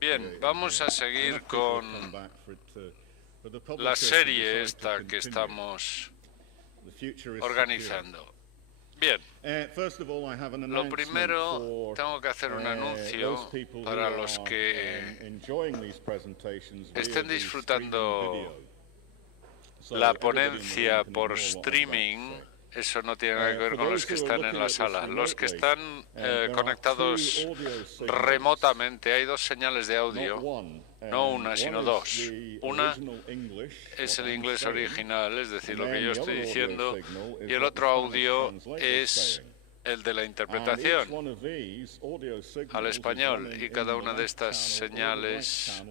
Bien, vamos a seguir con la serie esta que estamos organizando. Bien, lo primero, tengo que hacer un anuncio para los que estén disfrutando la ponencia por streaming. Eso no tiene nada que ver con los que están en la sala. Los que están conectados remotamente, hay dos señales de audio, no una, sino dos. Una es el inglés original, es decir, lo que yo estoy diciendo, y el otro audio es el de la interpretación al español, y cada una de estas señales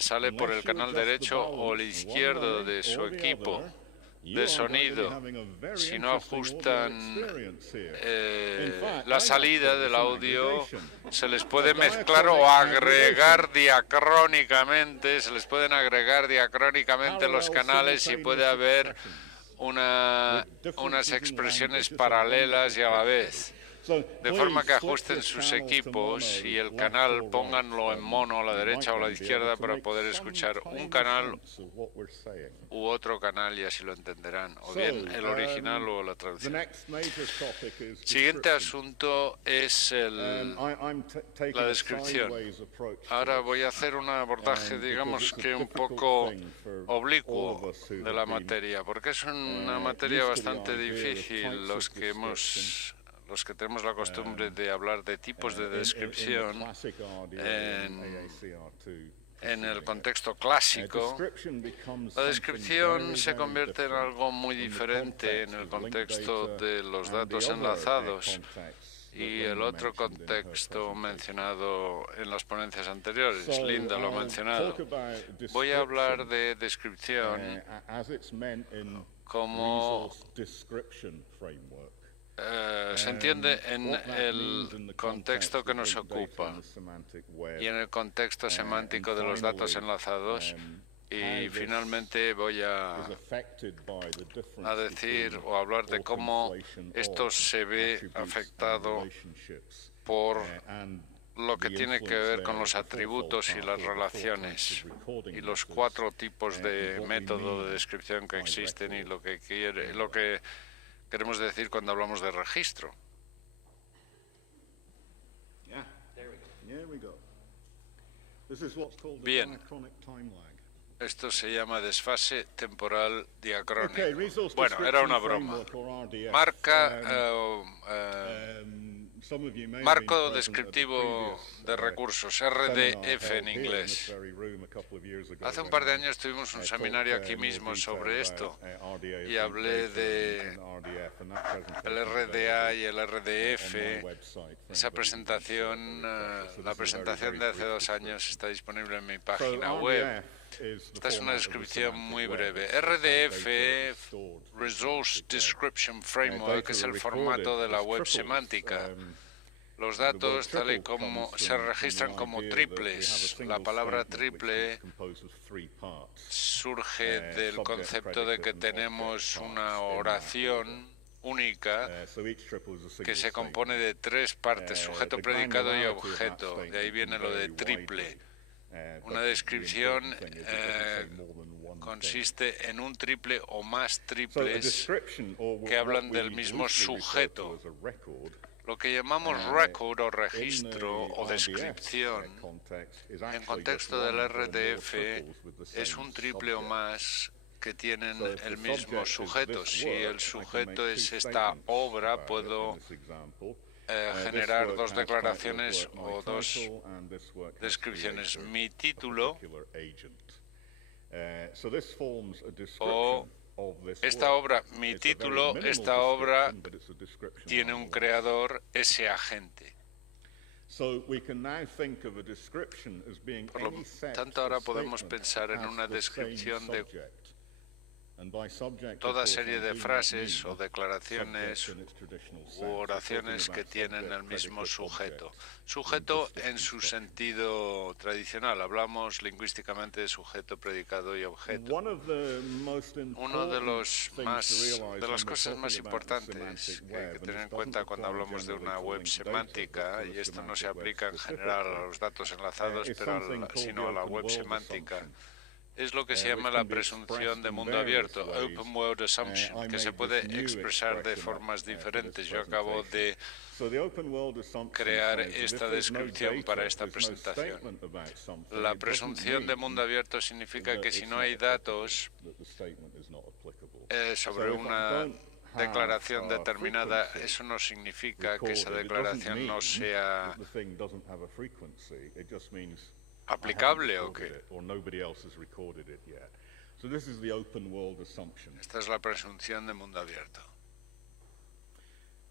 sale por el canal derecho o el izquierdo de su equipo de sonido. Si no ajustan la salida del audio, se les puede mezclar o agregar diacrónicamente, se les pueden agregar diacrónicamente los canales y puede haber unas expresiones paralelas y a la vez. De forma que ajusten sus equipos y el canal pónganlo en mono a la derecha o a la izquierda para poder escuchar un canal u otro canal y así lo entenderán, o bien el original o la traducción. Siguiente asunto es la descripción. Ahora voy a hacer un abordaje, digamos que un poco oblicuo de la materia, porque es una materia bastante difícil. Los que tenemos la costumbre de hablar de tipos de descripción en el contexto clásico, la descripción se convierte en algo muy diferente en el contexto de los datos enlazados y el otro contexto mencionado en las ponencias anteriores. Linda lo ha mencionado. Voy a hablar de descripción como se entiende en el contexto que nos ocupa y en el contexto semántico de los datos enlazados, y finalmente voy a decir o hablar de cómo esto se ve afectado por lo que tiene que ver con los atributos y las relaciones y los 4 tipos de método de descripción que existen y lo que queremos decir cuando hablamos de registro. Bien, esto se llama desfase temporal diacrónico. Bueno, era una broma. Marco descriptivo de recursos, RDF en inglés. Hace un par de años tuvimos un seminario aquí mismo sobre esto y hablé de el RDA y el RDF. Esa presentación, la presentación de hace 2 años está disponible en mi página web. Esta es una descripción muy breve. RDF, Resource Description Framework, es el formato de la web semántica. Los datos, tal y como se registran como triples. La palabra triple surge del concepto de que tenemos una oración única que se compone de 3 partes, sujeto, predicado y objeto. De ahí viene lo de triple. Una descripción consiste en un triple o más triples que hablan del mismo sujeto. Lo que llamamos record o registro o descripción en contexto del RDF es un triple o más que tienen el mismo sujeto. Si el sujeto es esta obra, puedo generar 2 declaraciones o 2 descripciones. Mi título o esta obra, mi título, esta obra tiene un creador, ese agente. Por lo tanto, ahora podemos pensar en una descripción toda serie de frases o declaraciones u oraciones que tienen el mismo sujeto. Sujeto en su sentido tradicional. Hablamos lingüísticamente de sujeto, predicado y objeto. Uno de las cosas más importantes que hay que tener en cuenta cuando hablamos de una web semántica, y esto no se aplica en general a los datos enlazados, sino a la web semántica, es lo que se llama la presunción de mundo abierto, Open World Assumption, que se puede expresar de formas diferentes. Yo acabo de crear esta descripción para esta presentación. La presunción de mundo abierto significa que si no hay datos sobre una declaración determinada, eso no significa que esa declaración no sea aplicable o qué. Esta es la presunción de mundo abierto.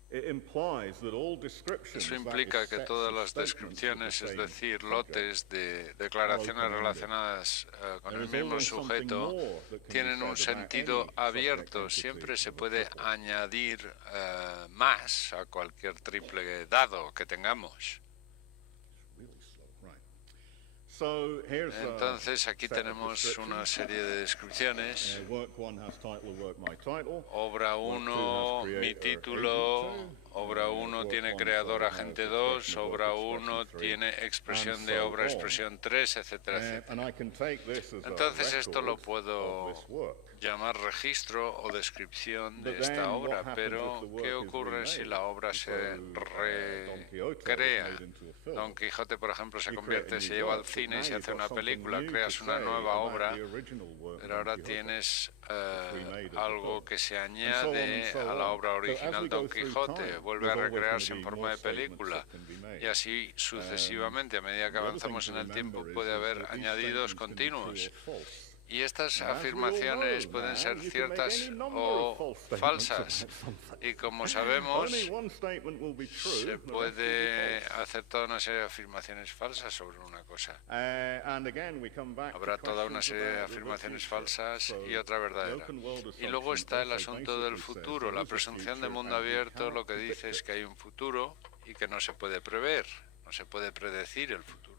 Eso implica que todas las descripciones, es decir, lotes de declaraciones relacionadas con el mismo sujeto, tienen un sentido abierto. Siempre se puede añadir más a cualquier triple dado que tengamos. Entonces aquí tenemos una serie de descripciones. Obra 1, mi título. Obra 1 tiene creador agente 2. Obra 1 tiene expresión de obra, expresión 3, etcétera, etcétera. Entonces esto lo puedo llamar registro o descripción de esta obra, pero ¿qué ocurre si la obra se recrea? Don Quijote, por ejemplo, se lleva al cine y se hace una película, creas una nueva obra, pero ahora tienes algo que se añade a la obra original. Don Quijote vuelve a recrearse en forma de película y así sucesivamente. A medida que avanzamos en el tiempo puede haber añadidos continuos. Y estas afirmaciones pueden ser ciertas o falsas. Y como sabemos, se puede hacer toda una serie de afirmaciones falsas sobre una cosa. Habrá toda una serie de afirmaciones falsas y otra verdadera. Y luego está el asunto del futuro. La presunción de mundo abierto lo que dice es que hay un futuro y que no se puede prever, no se puede predecir el futuro.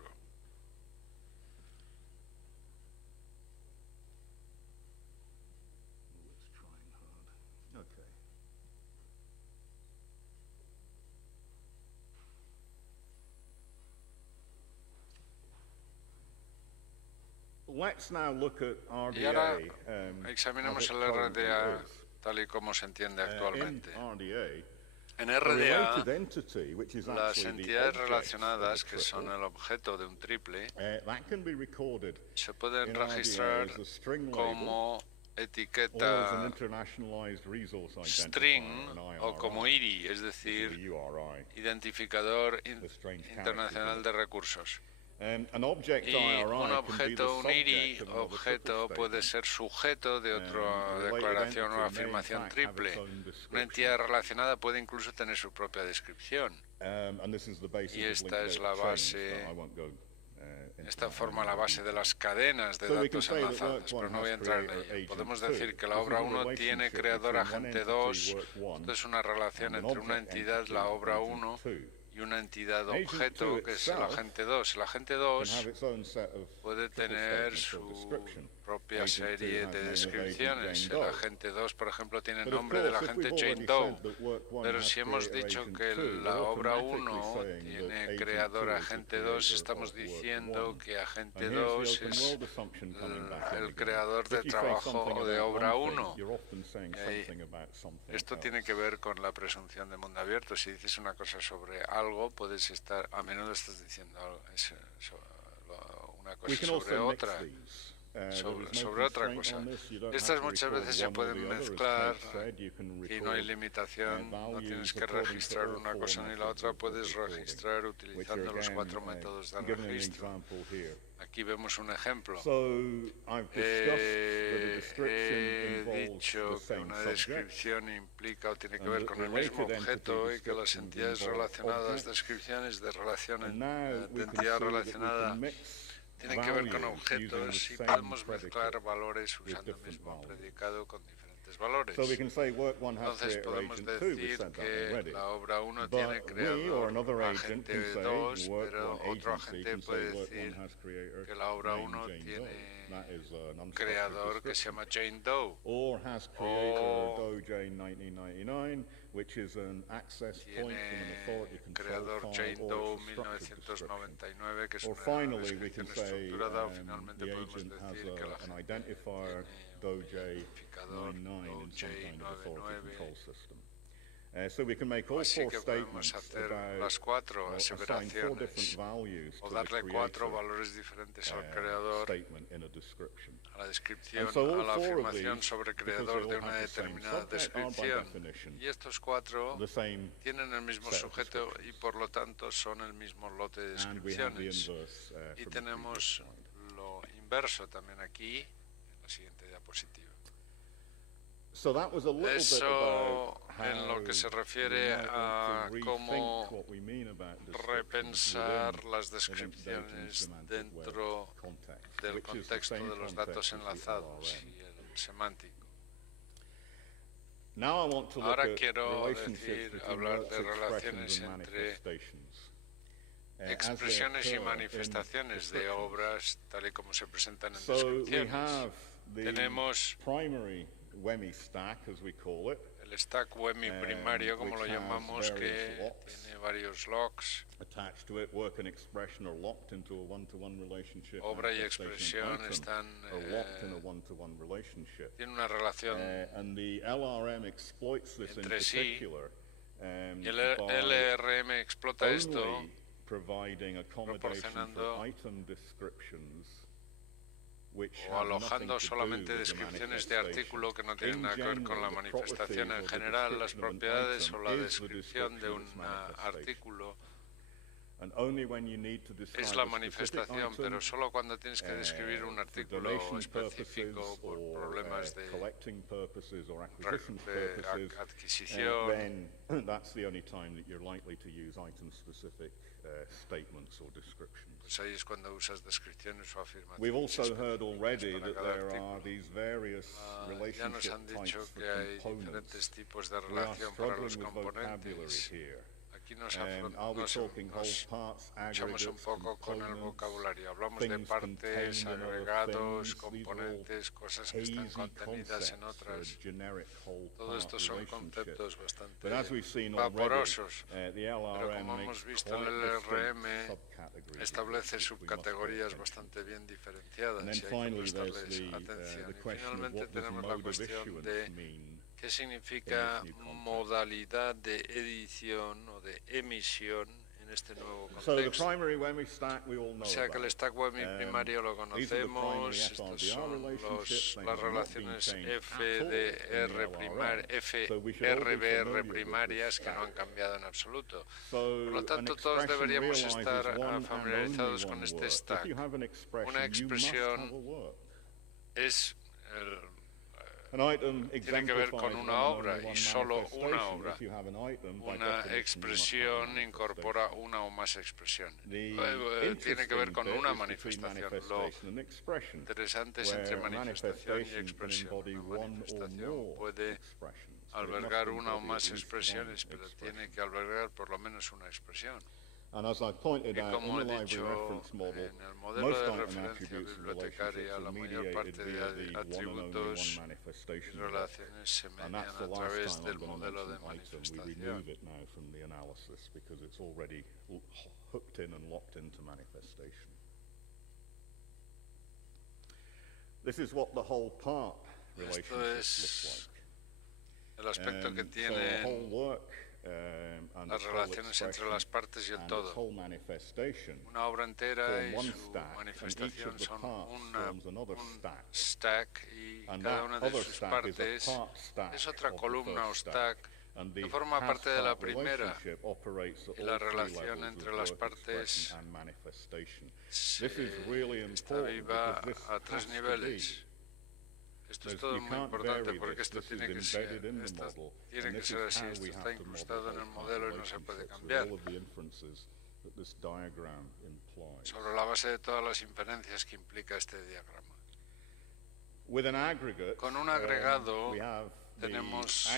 Y ahora examinemos el RDA tal y como se entiende actualmente. En RDA, las entidades relacionadas, que son el objeto de un triple, se pueden registrar como etiqueta string o como IRI, es decir, identificador internacional de recursos. Y un objeto, un IRI, objeto, puede ser sujeto de otra declaración o afirmación triple. Una entidad relacionada puede incluso tener su propia descripción. Y esta es la base, esta forma la base de las cadenas de datos enlazadas, pero no voy a entrar en ello. Podemos decir que la obra 1 tiene creador agente 2, esto es una relación entre una entidad, la obra 1, y una entidad objeto que es el agente 2. El agente 2 puede tener su propia serie de descripciones. El agente 2, por ejemplo, tiene el nombre del agente Jane Doe. Pero si hemos dicho que la obra 1 tiene creador agente 2, estamos diciendo que agente 2 es el creador de trabajo o de obra 1. Esto tiene que ver con la presunción de mundo abierto. Si dices una cosa sobre algo, puedes estar, a menudo estás diciendo una cosa sobre otra. Sobre otra cosa. Estas muchas veces se pueden mezclar y no hay limitación, no tienes que registrar una cosa ni la otra, puedes registrar utilizando los 4 métodos de registro. Aquí vemos un ejemplo. He dicho que una descripción implica o tiene que ver con el mismo objeto y que las entidades relacionadas, descripciones de relación de entidad relacionada, tienen que ver con objetos y podemos mezclar valores usando el mismo predicado con diferentes valores. Entonces podemos decir que la obra 1 tiene creador agente 2, pero otro agente puede decir que la obra 1 tiene un creador que se llama Jane Doe, o tiene creador Jane Doe 1999, que es una descripción estructurada, o finalmente podemos decir que la gente tiene un identificador Doge99. Así que podemos hacer las 4 aseveraciones o darle 4 valores diferentes al creador, a la descripción, a la afirmación sobre el creador de una determinada descripción. Y estos 4 tienen el mismo sujeto y por lo tanto son el mismo lote de descripciones. Y tenemos lo inverso también aquí en la siguiente diapositiva. Eso en lo que se refiere a cómo repensar las descripciones dentro del contexto de los datos enlazados y el semántico. Ahora quiero hablar de relaciones entre expresiones y manifestaciones de obras tal y como se presentan en descripciones. Tenemos el stack WEMI primario, como lo llamamos, que tiene varios locks. Obra y expresión están tienen una relación entre sí, y el LRM explota esto proporcionando o alojando solamente descripciones de artículo que no tienen nada que ver con la manifestación en general. Las propiedades o la descripción de un artículo es la manifestación, pero solo cuando tienes que describir un artículo específico por problemas de adquisición. Pues ahí es cuando usas descripciones o afirmaciones específicas para cada artículo. Ya nos han dicho que hay diferentes tipos de relación para los componentes. Aquí nos echamos un poco con el vocabulario. Hablamos de partes, agregados, componentes, cosas que están contenidas en otras. Todo esto son conceptos bastante vaporosos. Pero como hemos visto, el LRM establece subcategorías bastante bien diferenciadas y hay que prestarles atención. Y finalmente tenemos la cuestión de ¿qué significa modalidad de edición o de emisión en este nuevo contexto? O sea que el stack WEMI primario lo conocemos, estos son las relaciones FRBR primarias que no han cambiado en absoluto. Por lo tanto, todos deberíamos estar familiarizados con este stack. Una expresión es tiene que ver con una obra y solo una obra. Una expresión incorpora una o más expresiones. Tiene que ver con una manifestación. Lo interesante es entre manifestación y expresión. Una manifestación puede albergar una o más expresiones, pero tiene que albergar por lo menos una expresión. Y como he dicho, en el modelo de referencia bibliotecaria, la mayor parte de atributos y relaciones se median a través del modelo de manifestación. Esto es el aspecto que tienen las relaciones entre las partes y el todo. Una obra entera y su manifestación son un stack y cada una de sus partes es otra columna o stack que forma parte de la primera, y la relación entre las partes está viva a 3 niveles. Esto es todo muy importante porque esto tiene que ser así, esto está incrustado en el modelo y no se puede cambiar. sobre la base de todas las inferencias que implica este diagrama. Con un agregado tenemos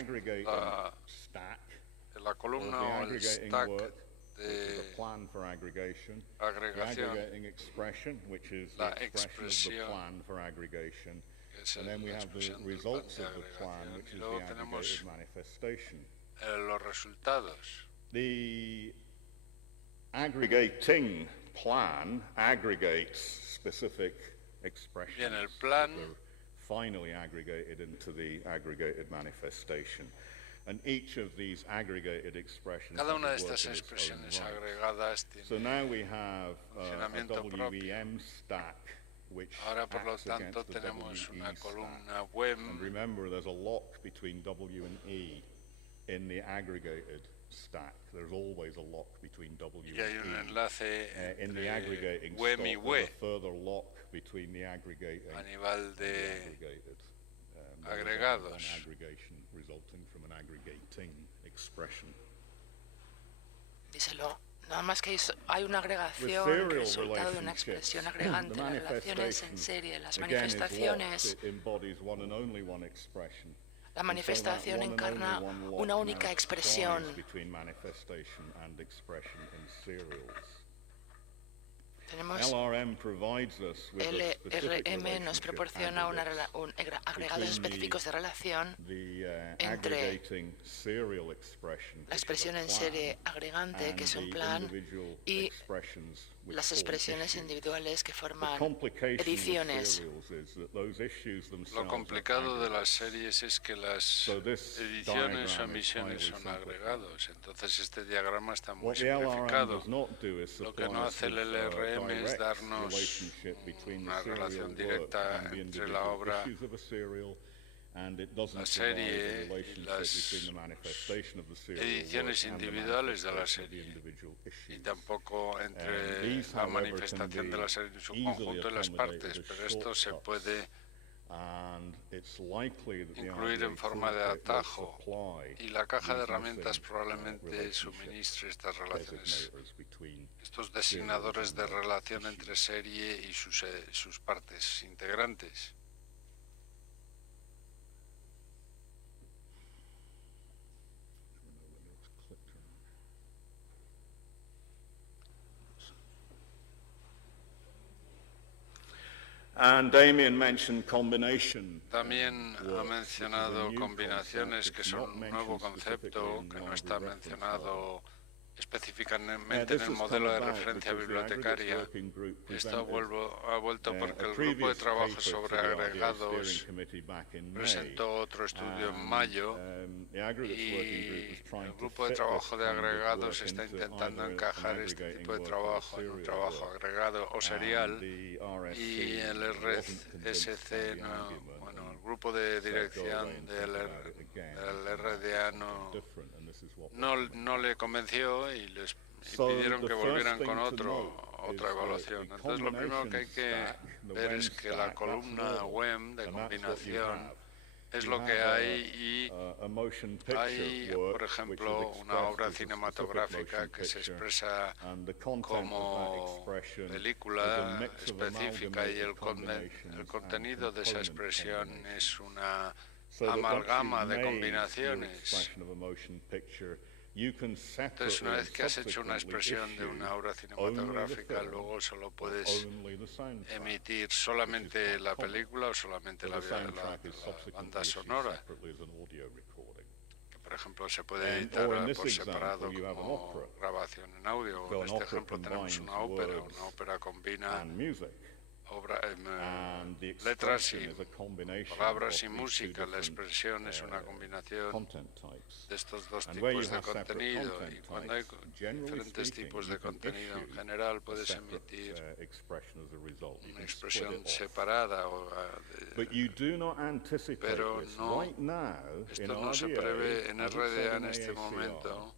la columna o el stack de agregación, la expresión, que es la expresión del plan de agregación, y luego tenemos los resultados. The aggregating plan aggregates specific expressions. Bien, el plan finally aggregated into the aggregated manifestation. And each of these aggregated expressions cada una de estas expresiones agregadas tiene so now we have funcionamiento WEM stack, which ahora por lo tanto tenemos una columna WEM. And remember, there's a lock between W and E in the aggregated stack. There's always a lock between W and E. Y hay un enlace in the aggregating WEM y stack, WE. there's a further lock between the aggregating a nivel de aggregated. agregados. An aggregation resulting from an aggregating expression. Díselo. Nada más que hay una agregación, resultado de una expresión agregante. Las relaciones en serie, las manifestaciones. La manifestación encarna una única expresión. Tenemos LRM nos proporciona agregados específicos de relación entre la expresión en serie agregante, que es un plan, y las expresiones individuales que forman ediciones. Lo complicado de las series es que las ediciones o emisiones son agregados. Entonces este diagrama está muy simplificado. Lo que no hace el LRM es darnos una relación directa entre la obra, la serie y las ediciones individuales de la serie, y tampoco entre la manifestación de la serie en su conjunto y las partes, pero esto se puede incluir en forma de atajo, y la caja de herramientas probablemente suministre estas relaciones, estos designadores de relación entre serie y sus partes integrantes. And Damien mentioned combination. También ha mencionado combinaciones, que son un nuevo concepto que no está mencionado específicamente en el modelo de referencia bibliotecaria. Esto ha vuelto porque el grupo de trabajo sobre agregados presentó otro estudio en mayo, y el grupo de trabajo de agregados está intentando encajar este tipo de trabajo en un trabajo agregado o serial, y el RSC bueno, el grupo de dirección del RDA no le convenció y les pidieron que volvieran con otra evaluación. Entonces lo primero que hay que ver es que la columna WEM de combinación es lo que hay, y hay, por ejemplo, una obra cinematográfica que se expresa como película específica, y el contenido de esa expresión es una amalgama de combinaciones. Entonces, una vez que has hecho una expresión de una obra cinematográfica, luego solo puedes emitir solamente la película o solamente la banda sonora, que por ejemplo se puede editar por separado como grabación en audio. En este ejemplo tenemos una ópera combina letras y palabras y música. La expresión es una combinación de estos dos tipos de contenido, y cuando hay diferentes tipos de contenido en general puedes emitir una expresión separada, pero esto no se prevé en RDA en este momento.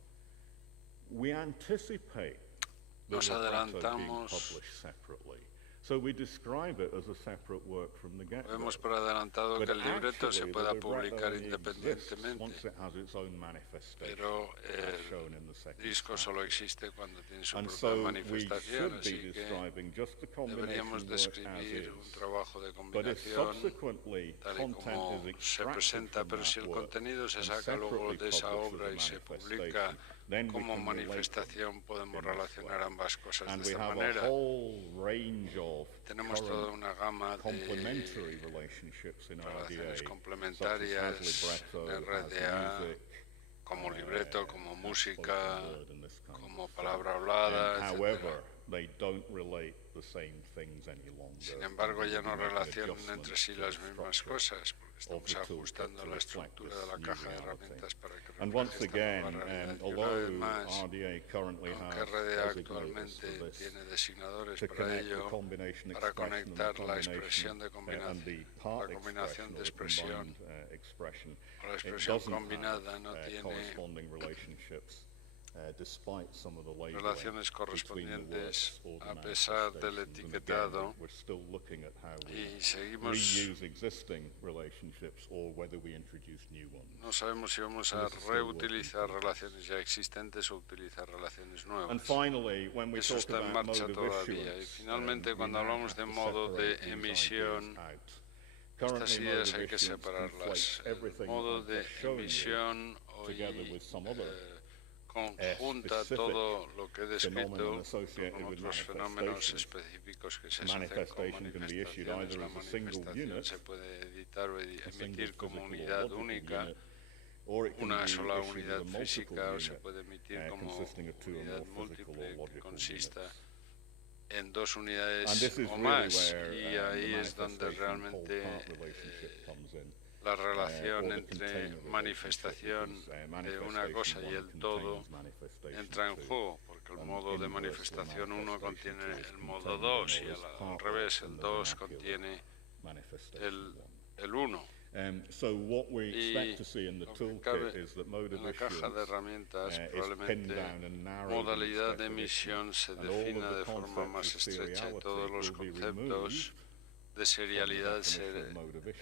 Nos adelantamos Vemos por adelantado que el libreto se pueda publicar independientemente, pero el disco solo existe cuando tiene su propia manifestación, así que deberíamos describir un trabajo de combinación tal y como se presenta, pero si el contenido se saca luego de esa obra y se publica como manifestación, podemos relacionar ambas cosas de esta manera. Tenemos toda una gama de relaciones complementarias en RDA, como libreto, como música, como palabra hablada, etc. Sin embargo, ya no relacionan entre sí las mismas cosas, porque estamos ajustando la estructura de la caja de herramientas para que refleje esta nueva realidad. Y una vez más, aunque RDA actualmente tiene designadores para ello, para conectar la expresión de combinación, la combinación de expresión o la expresión combinada no tiene relaciones correspondientes a pesar del etiquetado, y seguimos, no sabemos si vamos a reutilizar relaciones ya existentes o utilizar relaciones nuevas. Eso está en marcha todavía. Y finalmente, cuando hablamos de modo de emisión, estas ideas hay que separarlas. El modo de emisión hoy conjunta todo lo que he descrito con otros fenómenos específicos que se asocian con manifestaciones. La manifestación se puede editar o emitir como unidad única, una sola unidad física, o se puede emitir como unidad múltiple que consista en dos unidades o más, y ahí es donde realmente la relación entre manifestación de una cosa y el todo entra en juego, porque el modo de manifestación 1 contiene el modo 2 y al revés, el 2 contiene el 1. Y lo que cabe en la caja de herramientas, probablemente modalidad de emisión se defina de forma más estrecha y todos los conceptos de serialidad se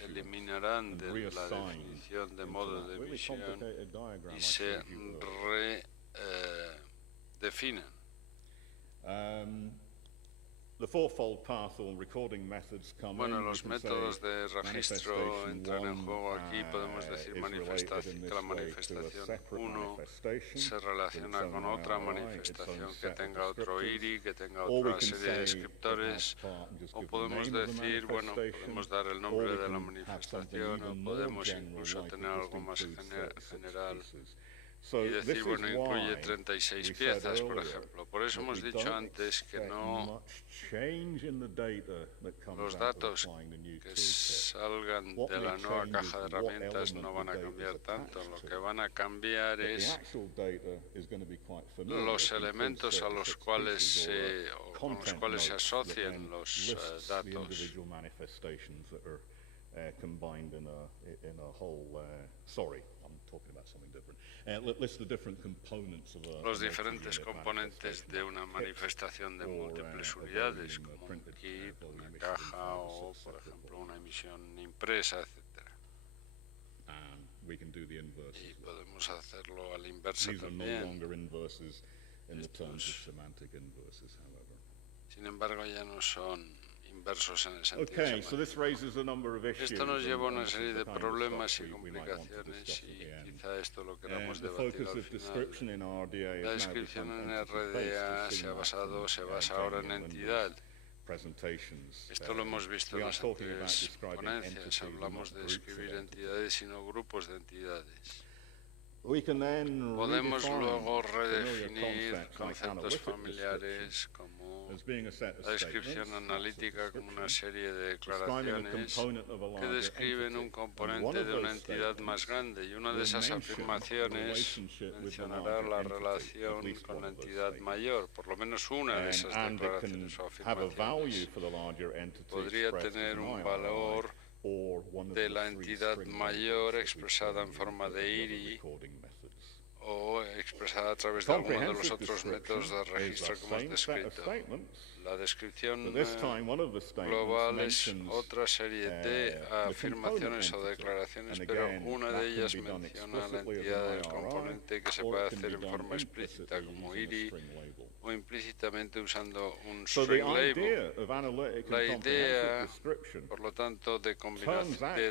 eliminarán de la definición de modo de emisión y se redefinen. Bueno, los métodos de registro entran en juego aquí. Podemos decir que la manifestación 1 se relaciona con otra manifestación que tenga otro IRI, que tenga otra serie de descriptores, o podemos decir, bueno, podemos dar el nombre de la manifestación, o podemos incluso tener algo más general y decir, bueno, incluye 36 piezas, por ejemplo. Por eso hemos dicho antes que no los datos que salgan de la nueva caja de herramientas no van a cambiar tanto. Lo que van a cambiar es los elementos a los cuales con los cuales se asocian los datos. Los diferentes componentes de una manifestación de múltiples unidades, como un kit, una caja o, por ejemplo, una emisión impresa, etc. Y podemos hacerlo a la inversa también. Sin embargo, ya no son inversos en el sentido semántico. Esto nos lleva a una serie de problemas y complicaciones, y quizá esto lo queramos debatir al final. La descripción en RDA se basa ahora en entidad. Esto lo hemos visto en las anteriores ponencias. Hablamos de escribir entidades y no grupos de entidades. Podemos luego redefinir conceptos familiares como la descripción analítica como una serie de declaraciones que describen un componente de una entidad más grande, y una de esas afirmaciones mencionará la relación con la entidad mayor. Por lo menos una de esas declaraciones o afirmaciones podría tener un valor de la entidad mayor expresada en forma de IRI o expresada a través de alguno de los otros métodos de registro que hemos descrito. La descripción global es otra serie de afirmaciones o declaraciones, pero una de ellas menciona la entidad del componente que se puede hacer en forma explícita como IRI o implícitamente usando un string label. La idea, por lo tanto, de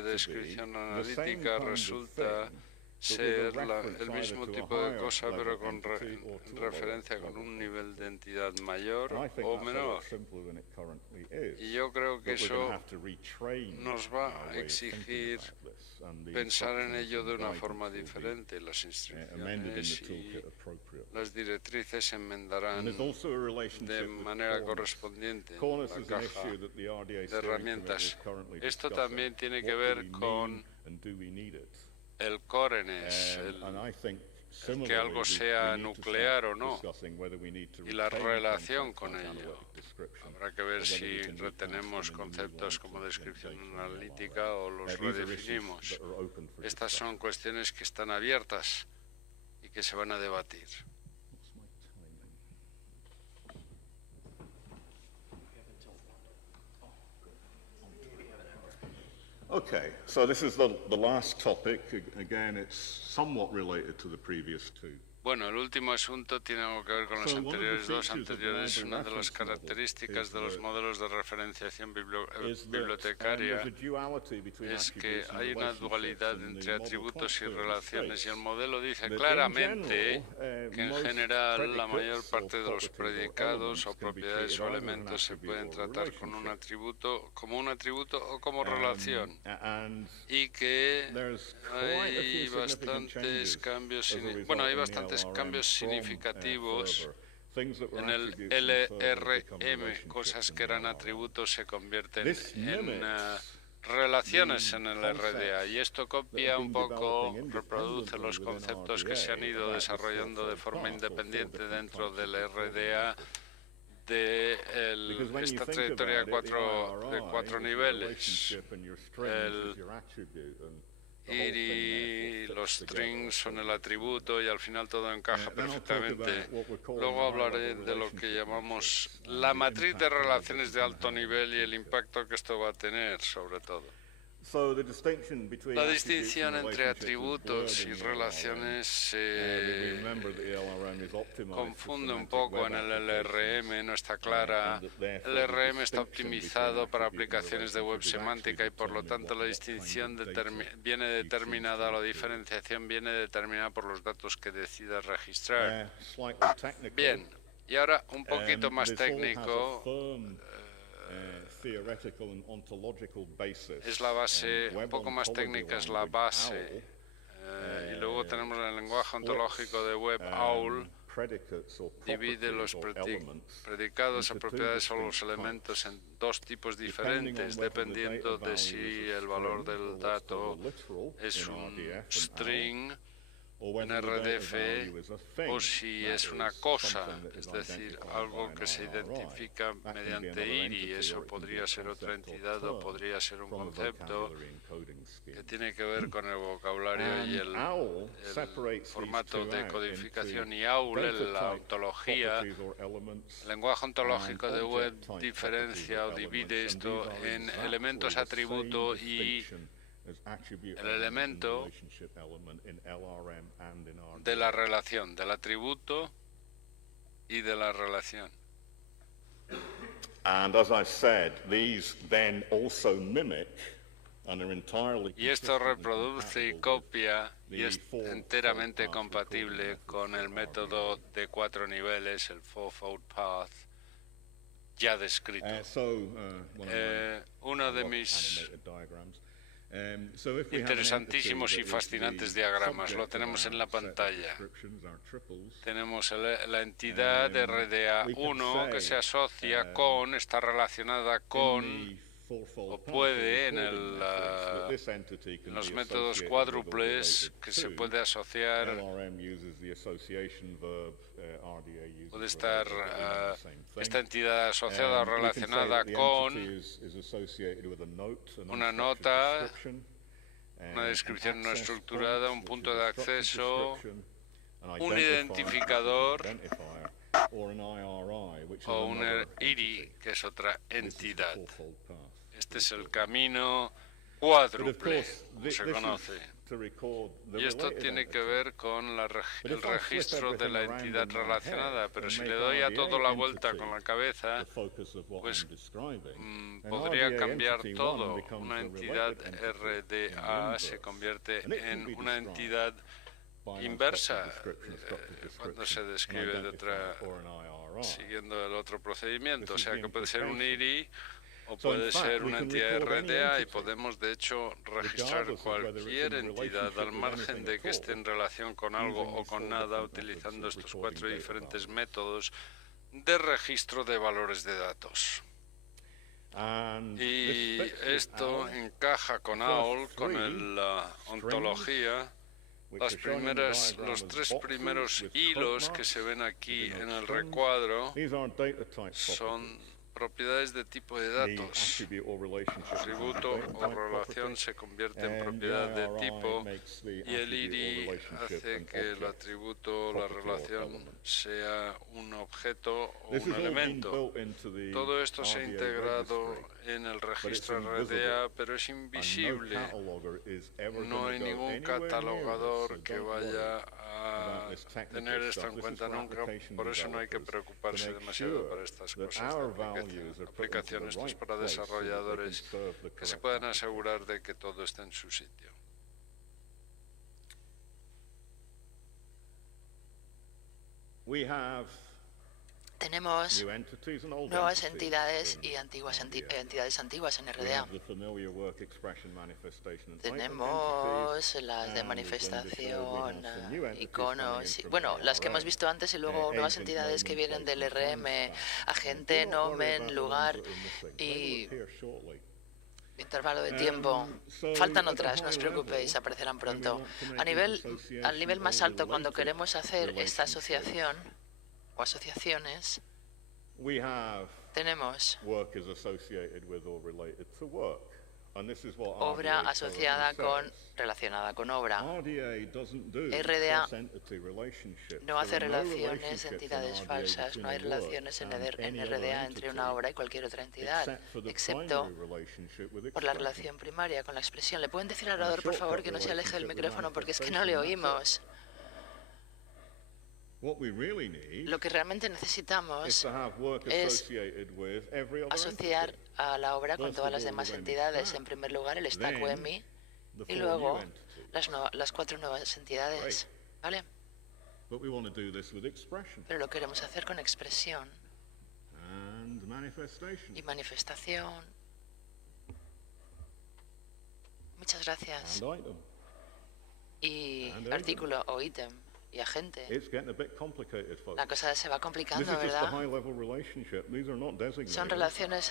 descripción analítica resulta ser el mismo tipo de cosa, pero con referencia con un nivel de entidad mayor o menor. Y yo creo que eso nos va a exigir pensar en ello de una forma diferente. Las instrucciones y las directrices se enmendarán de manera correspondiente en la caja de herramientas. Esto también tiene que ver con el coherence, el que algo sea nuclear o no, y la relación con ello. Habrá que ver si retenemos conceptos como descripción analítica o los redefinimos. Estas son cuestiones que están abiertas y que se van a debatir. Okay, so this is the last topic. Again, it's somewhat related to the previous two. Bueno, el último asunto tiene algo que ver con los dos anteriores. Una de las características de los modelos de referenciación bibliotecaria es que hay una dualidad entre atributos y relaciones, y el modelo dice claramente que en general la mayor parte de los predicados o propiedades o elementos se pueden tratar con un atributo, como un atributo o como relación, y que hay bastantes cambios significativos en el LRM. Cosas que eran atributos se convierten en relaciones en el RDA, y esto copia un poco, reproduce los conceptos que se han ido desarrollando de forma independiente dentro del RDA de esta trayectoria de cuatro niveles. El IRI, los strings son el atributo y al final todo encaja perfectamente. Luego hablaré de lo que llamamos la matriz de relaciones de alto nivel y el impacto que esto va a tener sobre todo. La distinción entre atributos y relaciones se confunde un poco en el LRM, no está clara. El LRM está optimizado para aplicaciones de web semántica y por lo tanto la distinción viene determinada, la diferenciación viene determinada por los datos que decidas registrar. Bien, y ahora un poquito más técnico. Es la base, un poco más técnica es la base, y luego tenemos el lenguaje ontológico de Web. OWL divide los predicados o propiedades o los elementos en dos tipos diferentes, dependiendo de si el valor del dato es un string, un RDF, o si es una cosa, es decir, algo que se identifica mediante IRI. Eso podría ser otra entidad o podría ser un concepto que tiene que ver con el vocabulario y el formato de codificación. Y OWL, la ontología, el lenguaje ontológico de Web, diferencia o divide esto en elementos, atributo y el elemento de la relación, del atributo y de la relación. Y esto reproduce y copia y es enteramente compatible con el método de 4 niveles, el Four-Fold Path, ya descrito. Uno de mis interesantísimos y fascinantes diagramas, lo tenemos en la pantalla. Tenemos la entidad de RDA1 que se asocia con, está relacionada con, o puede en los métodos cuádruples que se puede asociar, puede estar esta entidad asociada o relacionada con una nota, una descripción no estructurada, un punto de acceso, un identificador o un IRI, que es otra entidad. Este es el camino cuádruple, como se conoce. Y esto tiene que ver con el registro de la entidad relacionada, pero si le doy a todo la vuelta con la cabeza, pues podría cambiar todo. Una entidad RDA se convierte en una entidad inversa cuando se describe siguiendo el otro procedimiento. O sea que puede ser un IRI o puede ser una entidad RDA, y podemos de hecho registrar cualquier entidad al margen de que esté en relación con algo o con nada, utilizando estos 4 diferentes métodos de registro de valores de datos. Y esto encaja con OWL, con la ontología. Los 3 primeros hilos que se ven aquí en el recuadro son propiedades de tipo de datos. Atributo o relación se convierte en propiedad de tipo, y el IRI hace que el atributo o la relación sea un objeto o un elemento. Todo esto se ha integrado en el registro RDA, pero es invisible. No hay ningún catalogador que vaya a tener esto en cuenta nunca, por eso no hay que preocuparse demasiado por estas cosas de aplicación. Esto es para desarrolladores que se puedan asegurar de que todo esté en su sitio. Tenemos nuevas entidades y entidades antiguas en RDA. Tenemos las de manifestación, iconos, las que hemos visto antes, y luego nuevas entidades que vienen del RM, agente, nomen, lugar y intervalo de tiempo. Faltan otras, no os preocupéis, aparecerán pronto. Al nivel más alto, cuando queremos hacer esta asociación o asociaciones, tenemos obra asociada con, relacionada con obra. RDA no hace relaciones de entidades falsas, no hay relaciones en RDA entre una obra y cualquier otra entidad, excepto por la relación primaria con la expresión. ¿Le pueden decir al orador, por favor, que no se aleje del micrófono porque es que no le oímos? Lo que realmente necesitamos es asociar a la obra con todas las demás entidades. En primer lugar, el stack UEMI, y luego las 4 nuevas entidades. ¿Vale? Pero lo queremos hacer con expresión y manifestación. Muchas gracias. Y artículo o ítem. Y agente. La cosa se va complicando, ¿verdad? Son relaciones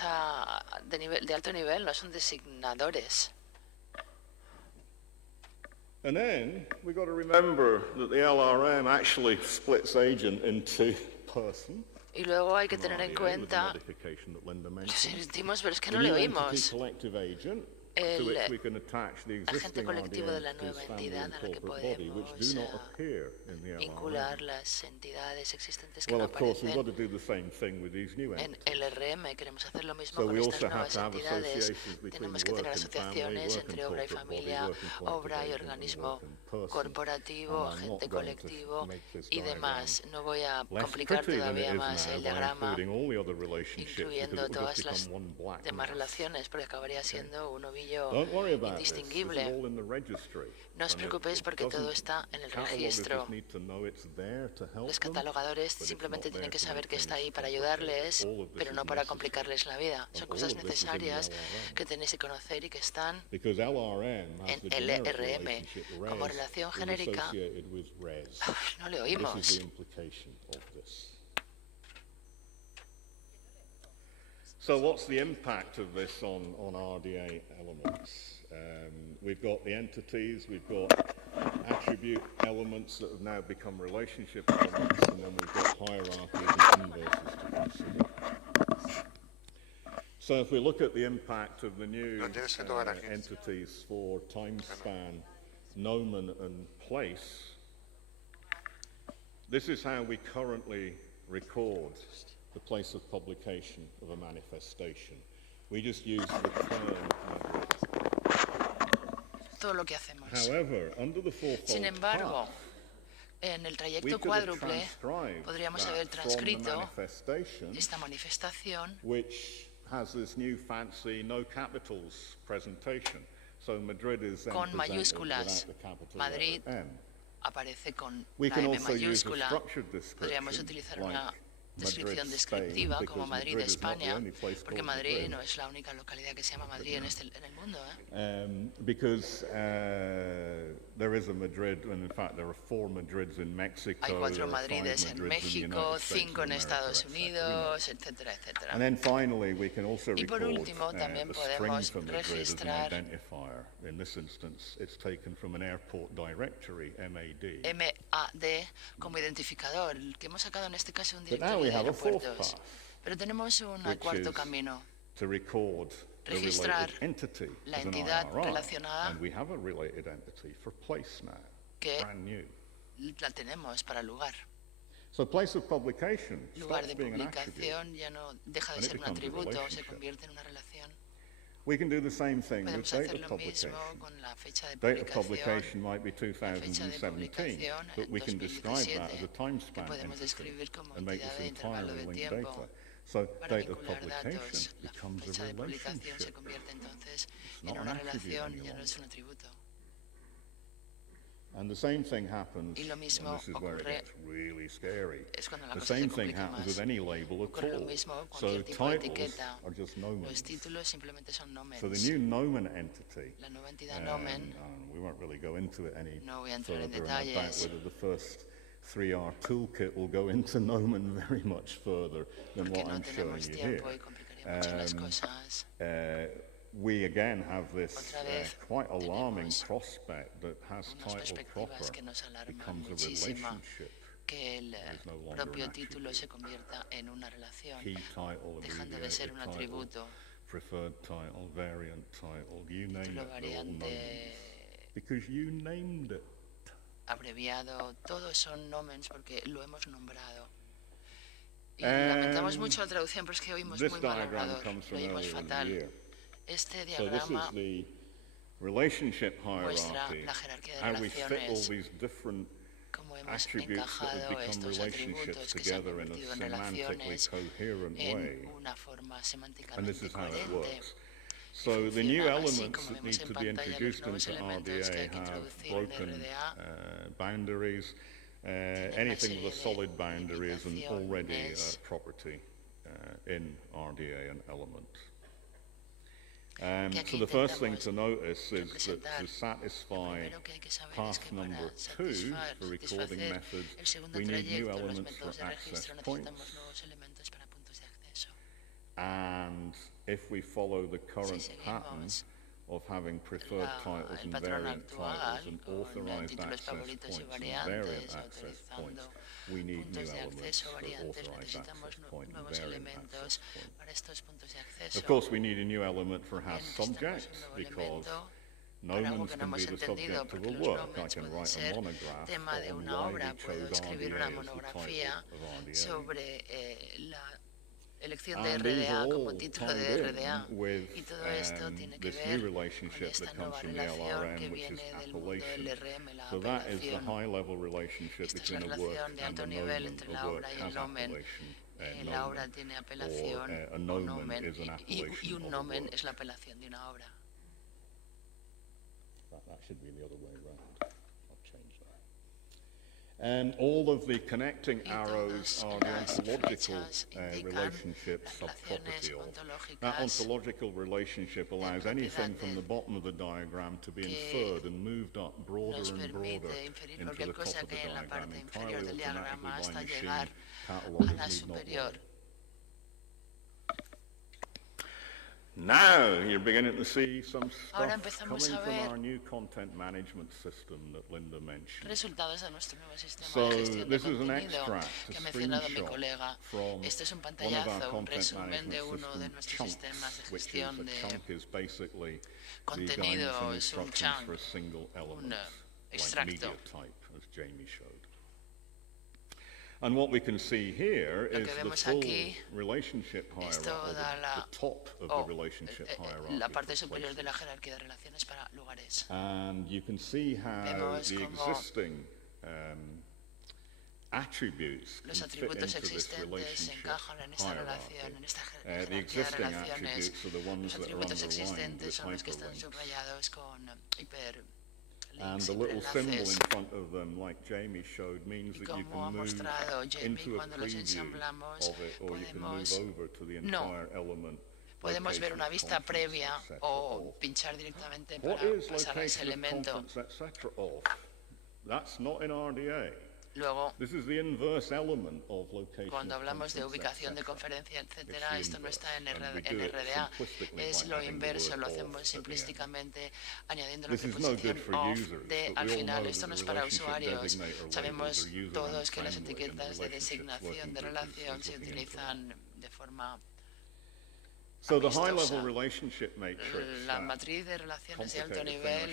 de alto nivel, no son designadores. And then we've got to remember that the LRM actually splits agent into person. Y luego hay que tener en cuenta, lo sentimos, pero es que no le oímos, el agente colectivo de la nueva entidad a la que podemos vincular las entidades existentes que no aparecen en el RM. Queremos hacer lo mismo con estas nuevas entidades. Tenemos que tener asociaciones entre obra y familia, obra y organismo corporativo, agente colectivo y demás. No voy a complicar todavía más el diagrama, incluyendo todas las demás relaciones, porque acabaría siendo un ovillo indistinguible. No os preocupéis porque todo está en el registro. Los catalogadores simplemente tienen que saber que está ahí para ayudarles, pero no para complicarles la vida. Son cosas necesarias que tenéis que conocer y que están en LRM. Como relación genérica, no le oímos. So what's the impact of this on RDA elements? We've got the entities, we've got attribute elements that have now become relationship elements, and then we've got hierarchies and inverses to consider. So if we look at the impact of the new entities for time span, nomen and place, This is how we currently record the place of publication of a manifestation. We just use the term Madrid. Todo lo que hacemos. However, under the fourfold Sin embargo, path, en el trayecto cuádruple podríamos haber transcrito esta manifestación, which has this new fancy no capitals presentation. So Madrid is then con mayúsculas. Madrid aparece con la M mayúscula. Podríamos utilizar una descripción descriptiva como Madrid, España, porque Madrid no es la única localidad que se llama Madrid en el mundo. Because there is a Madrid, and in fact there are 4 Madrids in Mexico. Hay 4 Madrides en México, 5 en Estados Unidos, etcétera, etcétera. And then finally we can also Y por record último también the podemos string for Madrid as an registrar identifier. In this instance, it's taken from an airport directory, MAD. MAD como identificador, el que hemos sacado en este caso un But now directorio we de have a fourth aeropuertos. path, Pero tenemos un which cuarto is camino, to record the registrar related entity la as an entidad IRR. relacionada, And we have a related entity for place now, que brand new. la tenemos para lugar. So place of publication Lugar stops de being an attribute. publicación ya no deja de And it ser un becomes a atributo, se relationship. convierte en una relación. We can do the same thing with Podemos date hacer of lo publication. mismo con la fecha de Date of publicación, publication might be la fecha de 2017, publicación but we can describe that as a 2017, time que span podemos entity describir como and make entidad this de intervalo entirely de linked tiempo. data. So Para date of vincular publication datos, la becomes fecha a de publicación se relationship. convierte entonces not en an una attribute relación, any ya no longer. es un atributo. And the same thing happens, Y lo and mismo this is where it ocurre- gets really scary. Es cuando la The cosa se same thing complica happens más. with any label at Ocurre lo all. mismo con So cualquier tipo de titles etiqueta. are just Los nomens. títulos simplemente son nomens. So the new nomen entity, La nueva entidad nomen, we won't really go into it any no voy a entrar en further, and I doubt detalles, whether the first 3R toolkit will go into nomen very much further than porque what no I'm showing tenemos you here. tiempo y complicaría mucho las cosas. We again have this Otra vez quite alarming tenemos prospect that has unas title proper perspectivas que nos alarman becomes a muchísimo, relationship. que el Is no longer propio an título se attribute. convierta en una relación, Key title, dejando de ser abbreviated un title, atributo, preferred title, variant title, you name título it, they're all variante, nomens. Because you named it. abreviado, todos son nomens porque lo hemos nombrado. Y lamentamos mucho la traducción, pero es que oímos This muy mal diagram hablador, comes lo from oímos earlier in the fatal. year. Este So this diagrama is the relationship muestra hierarchy, la jerarquía de how we fit all relaciones, these different cómo hemos attributes that have encajado become estos relationships atributos que se han together in a convertido en semantically relaciones coherent en way. una forma And semánticamente this is how it coherente. works. So the new Funciona así elements como that vemos need en to be pantalla, los introduced nuevos into elementos que hay RDA que have introducir en broken RDA boundaries. una Anything with a serie de solid boundary is an already limitaciones. property in RDA and element. Que aquí So the first thing intentamos to notice is that representar, to satisfy Lo primero que hay que saber es path que para number 2 for recording satisfacer methods, el segundo we need new trayecto, los elements for métodos de access registro, points. necesitamos nuevos elementos para puntos de acceso. And if we follow the current Si pattern seguimos of having preferred titles el and patrón variant actual titles and con authorized títulos access favoritos y points and variant variantes, access points, autorizando we need new puntos de elements acceso for variantes, authorized necesitamos access point and nuevos variant elementos access point. para estos puntos de acceso. Of course, we need a new element for has También necesitamos subject un nuevo because elemento para algo nomens que no can be hemos the entendido, subject of porque a los work. I nomens can pueden write a ser monograph tema de on una why obra, we puedo chose escribir RDA una as the monografía title of RDA. sobre la elección de And these RDA are como all título de tied RDA, in with y todo esto tiene que this ver new con relationship esta that comes nueva from the relación que LRM, which is viene del mundo del appellation. LRM, la So that is the apelación. high-level relationship Esta es la between a work relación de and alto a nivel nomen. entre A la work obra y has el nomen. appellation, La obra nomen, tiene or apelación a o nomen nomen, is an y appellation un of a nomen work. es la apelación de una obra. That should be the other way around. I'll change that. And all of the connecting Y arrows todas are the las ontological flechas indican relationships las of property. relaciones That ontológicas ontological relationship allows anything from the bottom of the diagram to be inferred and moved up broader nos and broader permite inferir into cualquier the cosa top of que the hay en la diagram parte inferior entirely del automatically diagrama by hasta machine. llegar a Catalogers la need not superior. work. Now you're beginning to see some Ahora stuff empezamos coming a from ver our new content management system that Linda mentioned. Resultados de nuestro nuevo sistema So de gestión de this is an contenido extract, que a ha mencionado mi screenshot colega. from Este es un one of our pantallazo, un content resumen de management uno de system nuestros chunks, sistemas de which is gestión a de chunk is basically the contenido, guidance and es un instructions chunk, for a single element, like extracto. media type, as Jamie showed. And what we can see here is the full relationship hierarchy, the top of the relationship hierarchy. La parte superior de la jerarquía de relaciones para lugares. And you can see how the existing attributes los atributos existentes encajan en esta relación, en esta jerarquía de relaciones. Los atributos existentes son los que están subrayados con hiperlinks. And the little symbol in front of them, like Jamie showed, means that you can move into a preview of it, or you can move over to the entire element. Podemos ver una vista previa o pinchar directamente para pasar a ese elemento. That's not in RDA. Luego, This is the inverse element of location, cuando hablamos de ubicación de conferencia, etcétera, esto no está en RDA, es lo inverso, lo hacemos simplísticamente añadiendo la preposición of de al final. Esto no es para usuarios. Sabemos todos que las etiquetas de designación de relación se utilizan de forma So the high-level relationship matrix, la matriz de relaciones de alto nivel,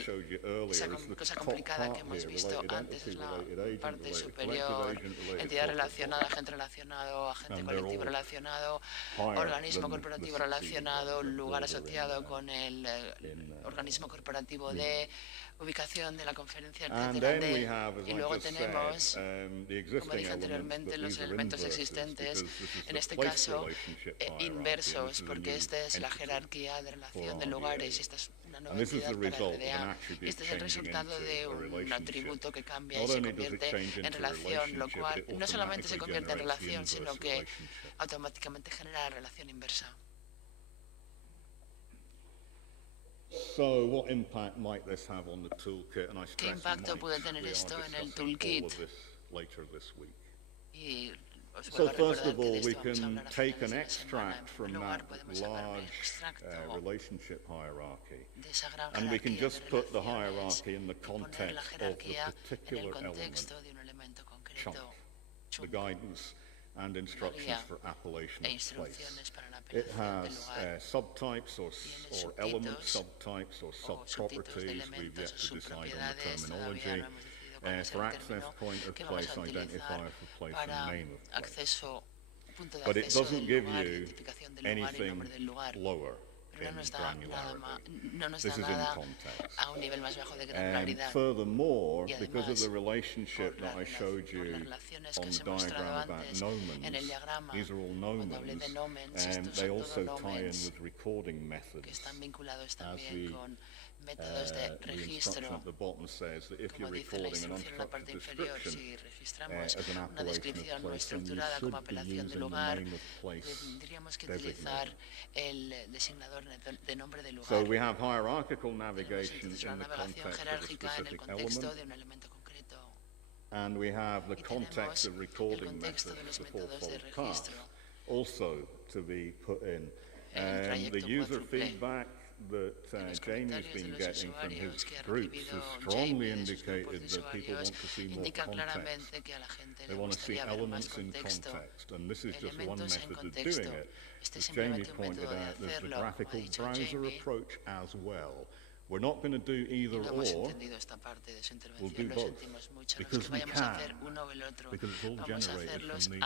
esa cosa complicada que hemos visto antes, es la parte superior, entidad relacionada, agente relacionado, agente colectivo relacionado, organismo corporativo relacionado, lugar asociado con el organismo corporativo de ubicación de la conferencia, etcétera. Y luego tenemos, como dije anteriormente, los elementos existentes, en este caso inversos, porque esta es la jerarquía de relación de lugares, y esta es una nueva entidad para RDA. Este es el resultado de un atributo que cambia y se convierte en relación, lo cual no solamente se convierte en relación, sino que automáticamente genera la relación inversa. So what impact might this have on the toolkit? And I ¿Qué impacto puede tener esto en el toolkit? So first of all, we can take an extract from that large relationship hierarchy, and we can just put the hierarchy in the context of the particular element chunk, the guidance and instructions for appellation of place. It has subtypes or element subtypes or subproperties. We've yet to decide on the terminology. For access point of place, identifier for place, and name of place. But it doesn't give you anything lower in granularity. This is in context. And furthermore, because of the relationship that I showed you on the diagram about nomens, these are all nomens, and they also tie in with recording methods, as the instruction at the bottom says that if you're recording an unstructured description as an appellation of place, then you should be using the name of place designated. So we have hierarchical navigation in the context of a specific element, and we have the context of recording methods, the fourfold path, also to be put in. And the user feedback that Jamie's been getting from his groups has strongly indicated that people want to see more context. They want to see elements in context, and this is just one method of doing it. As Jamie pointed out, there's the graphical browser approach as well. We're not going to do either or, we'll do both, because we can, because it's all generated from the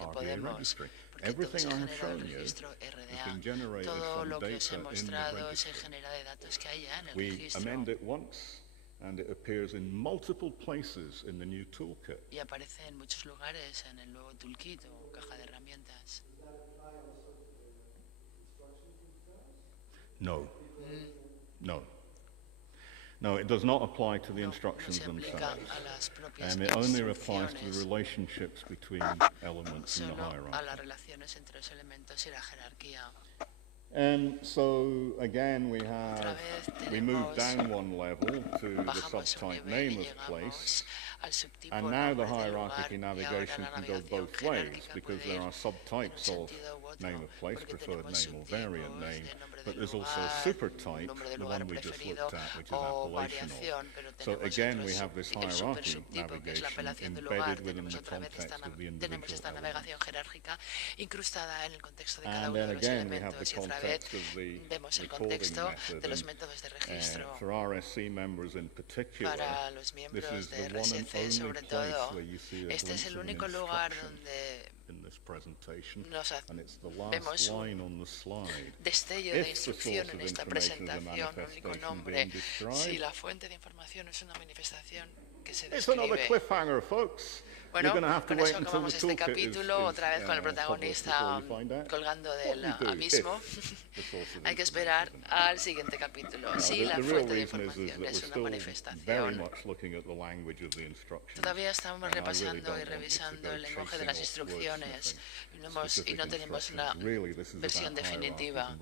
RDA registry. Everything I have shown you has been generated from data in the registry. We amend it once, and it appears in multiple places in the new toolkit. No. No. No, it does not apply to the instructions themselves. And it only applies to the relationships between elements in the hierarchy. And so again we move down one level to the subtype name of place, and now the hierarchical navigation can go both ways, because there are subtypes of name of place, preferred name or variant name, but there's also a supertype, the one we just looked at, which is appellational. So again, we have this hierarchy navigation embedded within the context of the individual element. And then again, we have the context of the recording method. For RSC members in particular, this is the one Entonces, sobre todo, este es el único lugar donde vemos un destello de instrucción en esta presentación, un único nombre. Si la fuente de información es una manifestación que se describe. Bueno, con eso acabamos este capítulo, otra vez con el protagonista colgando del abismo. Hay que esperar al siguiente capítulo. Sí, la fuente de información es una manifestación. Todavía estamos repasando y revisando el lenguaje de las instrucciones y no tenemos una versión definitiva,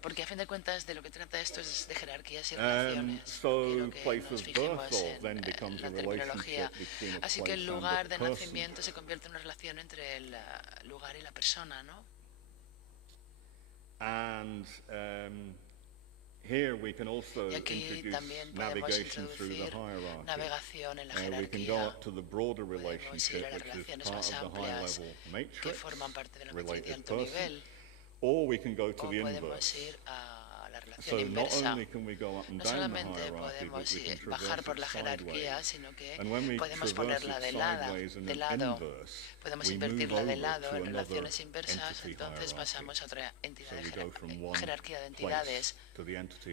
porque a fin de cuentas de lo que trata esto es de jerarquías y relaciones. Quiero que nos fijemos en la terminología. Así que el lugar de nacimiento se convierte en una relación entre el lugar y la persona, ¿no? Y aquí también podemos introducir navegación en la jerarquía. Podemos ir a las relaciones más amplias que forman parte de la matriz de alto nivel. O podemos ir a la relación inversa. No solamente podemos bajar por la jerarquía, sino que podemos ponerla de lado. Podemos invertirla de lado en relaciones inversas, entonces pasamos a otra entidad de jerarquía de entidades.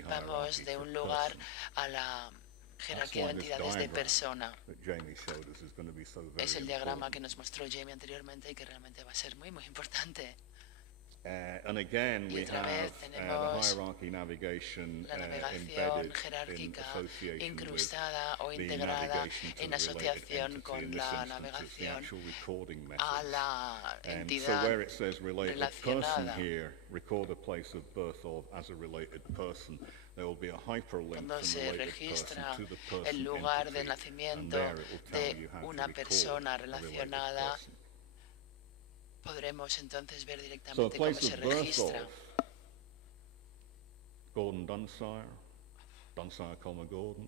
Vamos de un lugar a la jerarquía de entidades de persona. Es el diagrama que nos mostró Jamie anteriormente y que realmente va a ser muy, muy importante. Y otra vez tenemos la navegación jerárquica incrustada o integrada en asociación con la navegación a la entidad relacionada. Cuando se registra el lugar de nacimiento de una persona relacionada, podremos entonces ver directamente cómo se registra. Gordon Dunsire, Dunsire, Gordon,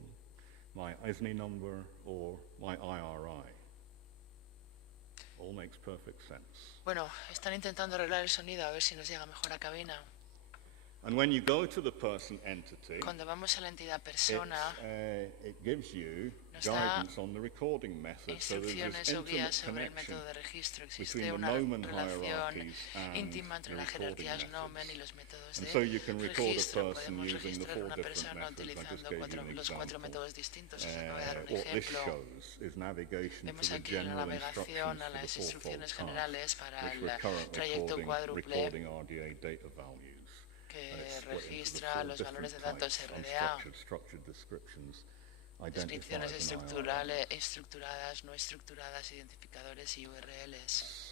my ISNI number or my IRI. All makes perfect sense. Bueno, están intentando arreglar el sonido a ver si nos llega mejor a cabina. And when you go to the person entity, cuando vamos a la entidad persona, it gives you guidance on the recording method. So there's this intimate sobre el método de registro. Existe una relación íntima entre las jerarquías nomen y los métodos de registro. Podemos registrar una persona utilizando los cuatro métodos distintos. Os voy a dar un ejemplo. Vemos aquí la navegación a las instrucciones generales para el trayecto cuádruple que registra los valores de datos RDA, descripciones estructuradas, no estructuradas, identificadores y URLs.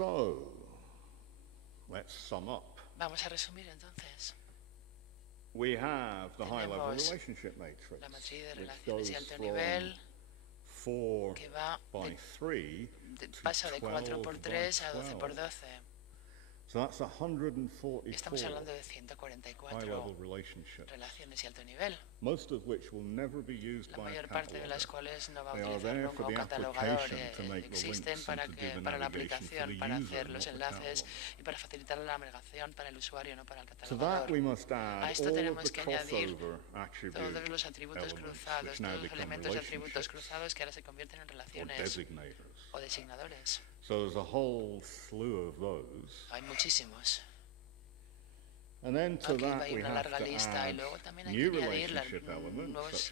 Vamos a resumir entonces. Tenemos la matriz de relaciones y alto nivel que va pasa de 4 por 3 a 12 por 12. Estamos hablando de 144 relaciones y alto nivel, la mayor parte de las cuales no va a utilizarlo como catalogador. Existen para la aplicación, para hacer los enlaces y para facilitar la navegación para el usuario, no para el catalogador. A esto tenemos que añadir todos los atributos cruzados, todos los elementos de atributos cruzados que ahora se convierten en relaciones o designadores. Hay muchísimos. Aquí hay una larga lista y luego también hay que añadir nuevos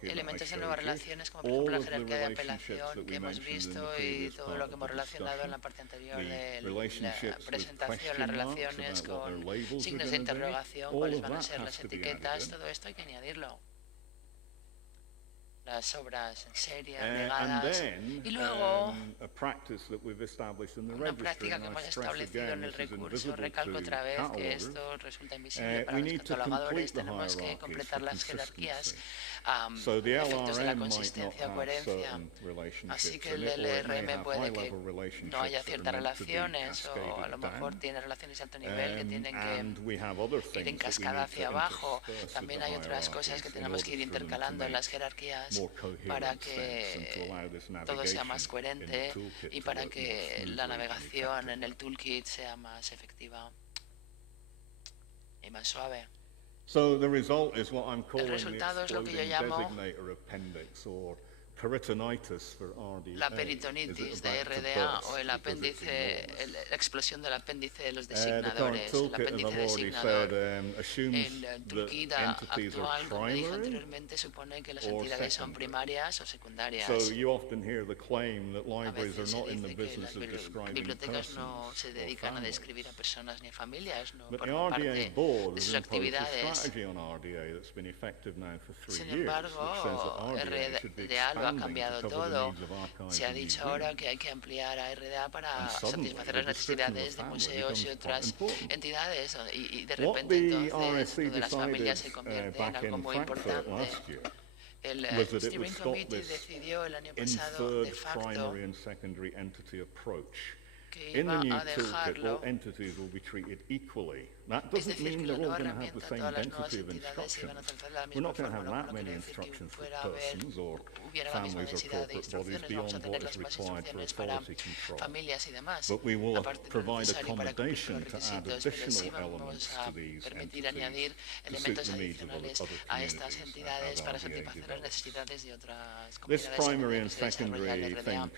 elementos de nuevas relaciones, como por ejemplo la jerarquía de apelación que hemos visto y todo lo que hemos relacionado en la parte anterior de la presentación, las relaciones con signos de interrogación, cuáles van a ser las etiquetas, todo esto hay que añadirlo. Las obras en serie agregadas y luego una práctica que hemos establecido en el recurso. Recalco otra vez que esto resulta invisible para los catalogadores. Tenemos que completar las jerarquías efectos de la consistencia o coherencia. Así que el LRM puede que no haya ciertas relaciones o a lo mejor tiene relaciones de alto nivel que tienen que ir en cascada hacia abajo. También hay otras cosas que tenemos que ir intercalando en las jerarquías para que todo sea más coherente y para que la navegación en el toolkit sea más efectiva y más suave. El resultado es lo que yo llamo la peritonitis de RDA o el apéndice, la explosión del apéndice de los designadores, el apéndice designador. El toolkit actual, como dije anteriormente, supone que las entidades son primarias o secundarias. A veces se dice que las bibliotecas no se dedican a describir a personas ni a familias, no forman parte de sus actividades. Sin embargo, RDA lo ha cambiado todo. Se ha dicho ahora que hay que ampliar a RDA para satisfacer las necesidades de museos y otras entidades, y de repente entonces lo de las familias se convierte en algo muy importante. El Steering Committee decidió el año pasado, de facto, que iba a dejarlo, es decir, que la nueva herramienta, todas las nuevas entidades iban a tratar de la misma forma. No quiere decir que hubiera la misma densidad de instrucciones, vamos a tener las mismas instrucciones para familias y demás, aparte de lo necesario para cumplir los requisitos, pero sí vamos a permitir añadir elementos adicionales a estas entidades para satisfacer las necesidades de otras comunidades de desarrollar RDA.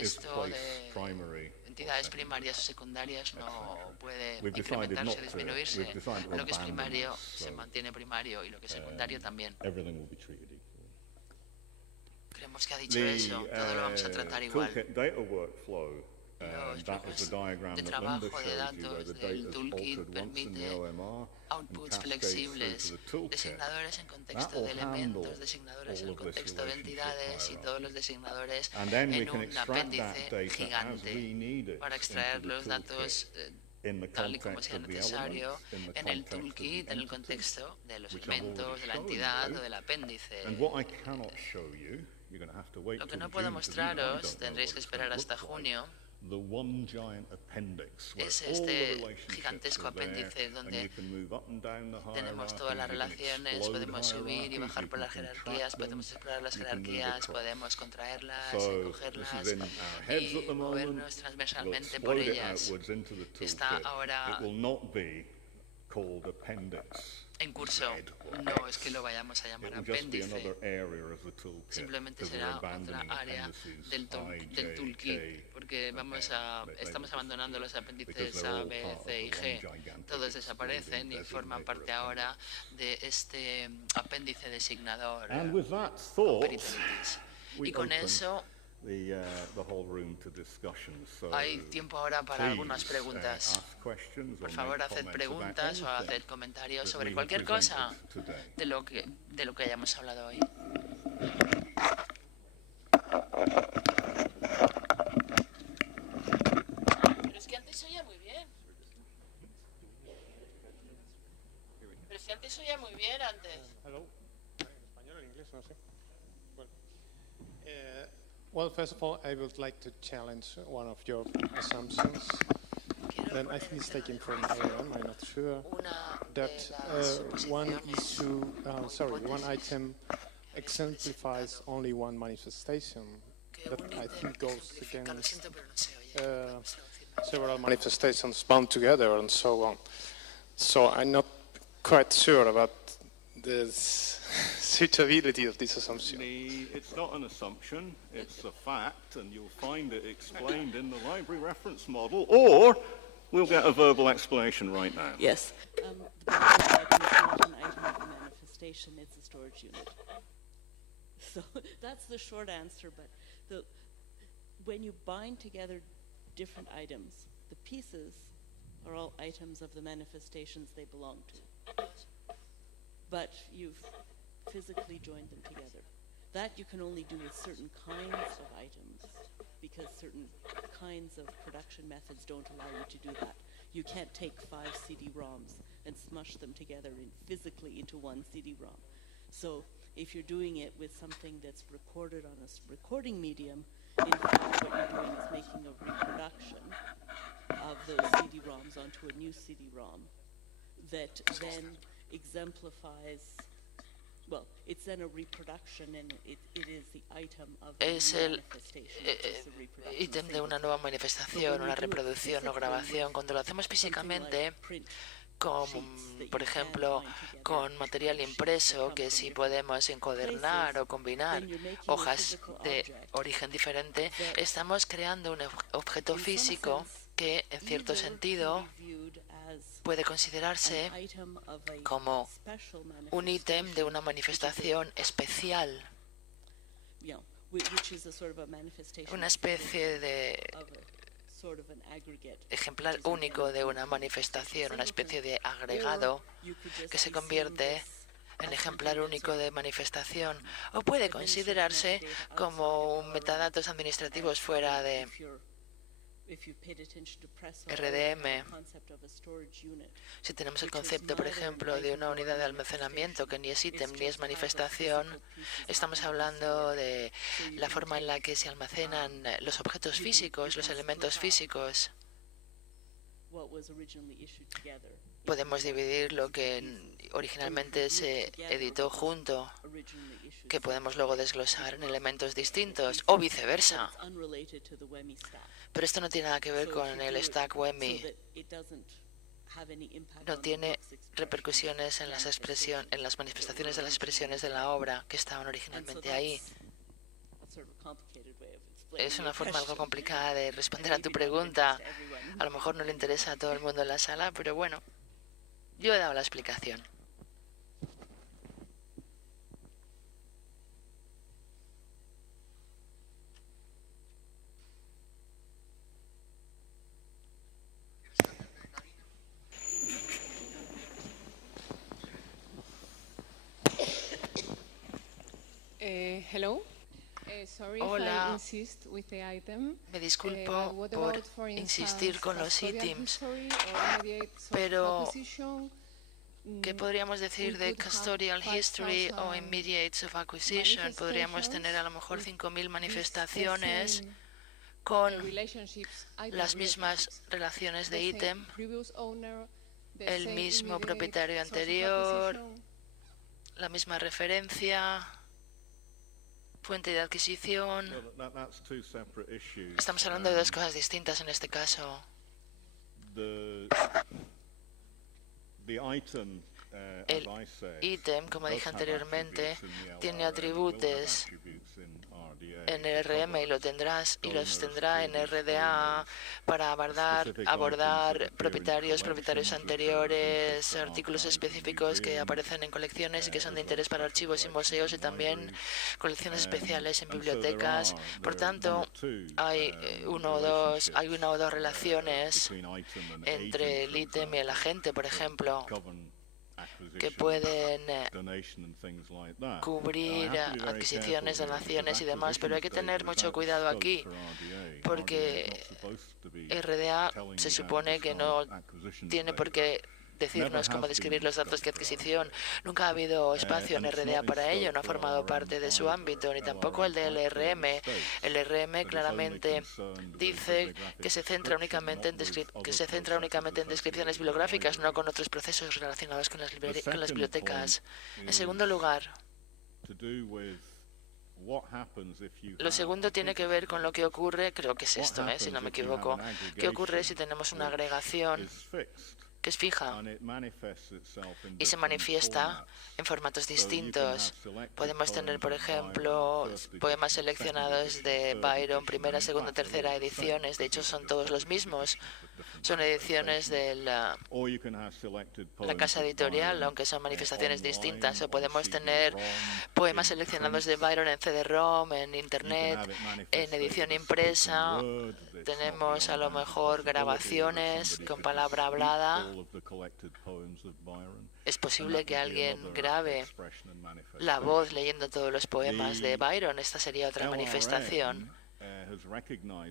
Esto de entidades primarias o secundarias no puede incrementarse o disminuirse. Lo que es primario se mantiene primario y lo que es secundario también. Creemos que ha dicho eso, todo lo vamos a tratar igual. Los flujos de trabajo de datos del toolkit permite outputs flexibles, designadores en contexto de elementos, designadores en contexto de entidades y todos los designadores en un apéndice gigante para extraer los datos tal y como sea necesario en el toolkit, en el contexto de los elementos, de la entidad o del apéndice. Lo que no puedo mostraros, tendréis que esperar hasta junio, es este gigantesco apéndice donde tenemos todas las relaciones, podemos subir y bajar por las jerarquías, podemos explorar las jerarquías, podemos contraerlas, cogerlas y movernos transversalmente por ellas. Está ahora en curso. No es que lo vayamos a llamar apéndice, simplemente será otra área del toolkit, porque estamos abandonando los apéndices A, B, C y G. Todos desaparecen y forman parte ahora de este apéndice designador o peritonitis. Y con eso hay tiempo ahora para algunas preguntas. Por favor, haced preguntas o haced comentarios sobre cualquier cosa de lo que hayamos hablado hoy. Pero es que antes se oía muy bien. Pero es que antes se oía muy bien antes. Hello. ¿En español o en inglés? No sé. Bueno. Well, first of all, I would like to challenge one of your assumptions. Then I think it's taken from Aaron, I'm not sure, that one item exemplifies only one manifestation. That I think goes against several manifestations bound together and so on. So I'm not quite sure about the suitability of this assumption. It's not an assumption, it's a fact, and you'll find it explained in the library reference model, or we'll get a verbal explanation right now. Yes. The item is not an item of the manifestation, it's a storage unit. So that's the short answer, but when you bind together different items, the pieces are all items of the manifestations they belong to. But you've physically joined them together. That you can only do with certain kinds of items, because certain kinds of production methods don't allow you to do that. You can't take 5 CD-ROMs and smush them together physically into one CD-ROM. So if you're doing it with something that's recorded on a recording medium, in fact what you're doing is making a reproduction of those CD-ROMs onto a new CD-ROM that then exemplifies, well, it's then a reproduction and it is the item of the manifestation. Es el ítem de una nueva manifestación, una reproducción o grabación. Cuando lo hacemos físicamente, por ejemplo, con material impreso, que si podemos encuadernar o combinar hojas de origen diferente, estamos creando un objeto físico que, en cierto sentido, puede considerarse como un ítem de una manifestación especial, una especie de ejemplar único de una manifestación, una especie de agregado que se convierte en ejemplar único de manifestación, o puede considerarse como un metadatos administrativos fuera de RDM. Si tenemos el concepto, por ejemplo, de una unidad de almacenamiento que ni es ítem ni es manifestación, estamos hablando de la forma en la que se almacenan los objetos físicos, los elementos físicos. Podemos dividir lo que originalmente se editó junto, que podemos luego desglosar en elementos distintos, o viceversa. Pero esto no tiene nada que ver con el stack WEMI. No tiene repercusiones en las manifestaciones de las expresiones de la obra que estaban originalmente ahí. Es una forma algo complicada de responder a tu pregunta. A lo mejor no le interesa a todo el mundo en la sala, pero bueno, yo he dado la explicación. Hello. Hola, me disculpo por insistir con los ítems, pero ¿qué podríamos decir de Custodial History o Immediates of Acquisition? Podríamos tener a lo mejor 5.000 manifestaciones con las mismas relaciones de ítem, el mismo propietario anterior, la misma referencia, fuente de adquisición. Estamos hablando de dos cosas distintas en este caso. El ítem, como dije anteriormente, tiene atributos en el RM y los tendrá en RDA para abordar propietarios anteriores, artículos específicos que aparecen en colecciones y que son de interés para archivos y museos, y también colecciones especiales en bibliotecas. Por tanto, hay una o dos relaciones entre el ítem y el agente, por ejemplo, que pueden cubrir adquisiciones, donaciones y demás, pero hay que tener mucho cuidado aquí, porque RDA se supone que no tiene por qué decirnos cómo describir los datos de adquisición. Nunca ha habido espacio en RDA para ello, no ha formado parte de su ámbito, ni tampoco el del LRM. El LRM claramente dice que se centra únicamente en descripciones bibliográficas, no con otros procesos relacionados con las bibliotecas. En segundo lugar, lo segundo tiene que ver con lo que ocurre, creo que es esto, si no me equivoco. ¿Qué ocurre si tenemos una agregación que es fija y se manifiesta en formatos distintos? Podemos tener, por ejemplo, poemas seleccionados de Byron, primera, segunda, tercera ediciones. De hecho, son todos los mismos. Son ediciones de la casa editorial, aunque son manifestaciones distintas. O podemos tener poemas seleccionados de Byron en CD-ROM, en Internet, en edición impresa. Tenemos a lo mejor grabaciones con palabra hablada. Es posible que alguien grabe la voz leyendo todos los poemas de Byron. Esta sería otra manifestación.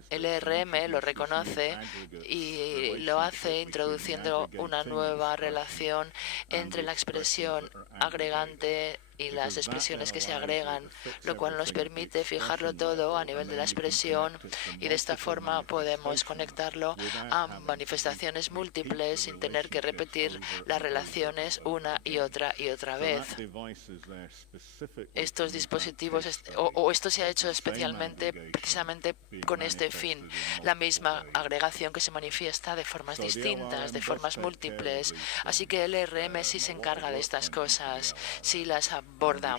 El ERM lo reconoce y lo hace introduciendo una nueva relación entre la expresión agregante y las expresiones que se agregan, lo cual nos permite fijarlo todo a nivel de la expresión, y de esta forma podemos conectarlo a manifestaciones múltiples sin tener que repetir las relaciones una y otra vez. Estos dispositivos, esto se ha hecho especialmente precisamente con este fin. La misma agregación que se manifiesta de formas distintas, de formas múltiples. Así que el LRM sí se encarga de estas cosas, sí las aborda.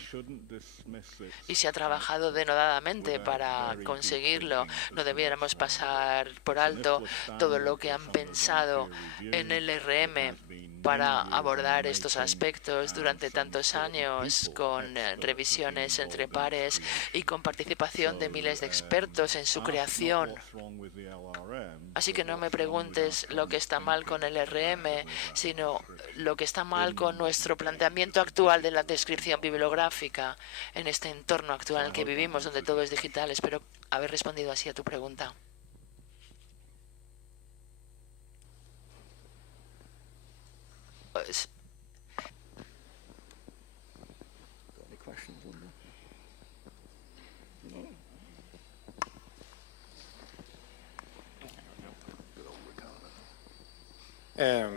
Y se ha trabajado denodadamente para conseguirlo. No debiéramos pasar por alto todo lo que han pensado en el LRM para abordar estos aspectos durante tantos años, con revisiones entre pares y con participación de miles de expertos en su creación. Así que no me preguntes lo que está mal con el LRM, sino lo que está mal con nuestro planteamiento actual de la descripción bibliográfica en este entorno actual en el que vivimos, donde todo es digital. Espero haber respondido así a tu pregunta. Pues,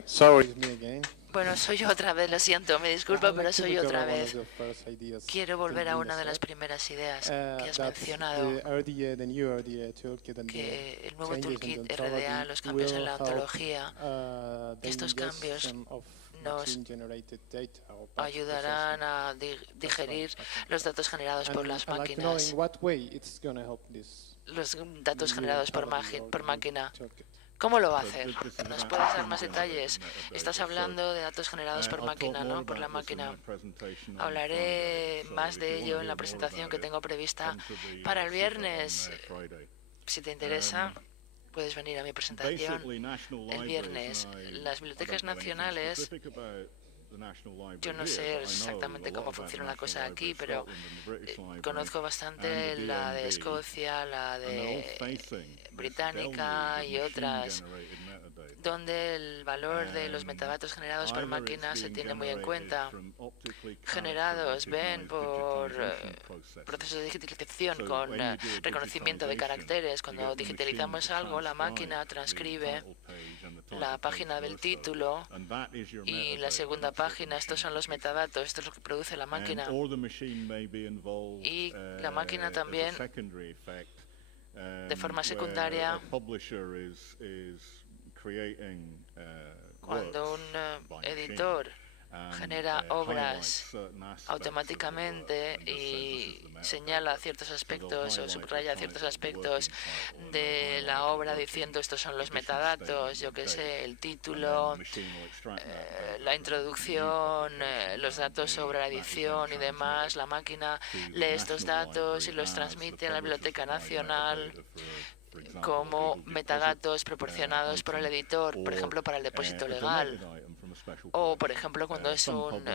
Sorry, me again. bueno, soy yo otra vez, lo siento, me disculpa, pero soy yo otra vez. Quiero volver a una de las primeras ideas que has mencionado, que el nuevo toolkit RDA, los cambios en la ontología, estos cambios nos ayudarán a digerir los datos generados por las máquinas, los datos generados por máquina. ¿Cómo lo va a hacer? ¿Nos puedes dar más detalles? Estás hablando de datos generados por máquina, ¿no? Por la máquina. Hablaré más de ello en la presentación que tengo prevista para el viernes. Si te interesa, puedes venir a mi presentación el viernes. Las bibliotecas nacionales, yo no sé exactamente cómo funciona la cosa aquí, pero conozco bastante la de Escocia, la de Británica y otras, donde el valor de los metadatos generados por máquina se tiene muy en cuenta. Generados, ven, por procesos de digitalización con reconocimiento de caracteres. Cuando digitalizamos algo, la máquina transcribe la página del título y la segunda página. Estos son los metadatos, esto es lo que produce la máquina. Y la máquina también, de forma secundaria, cuando un editor genera obras automáticamente y señala ciertos aspectos o subraya ciertos aspectos de la obra diciendo estos son los metadatos, yo qué sé, el título, la introducción, los datos sobre la edición y demás. La máquina lee estos datos y los transmite a la Biblioteca Nacional como metadatos proporcionados por el editor, por ejemplo, para el depósito legal, o por ejemplo cuando es un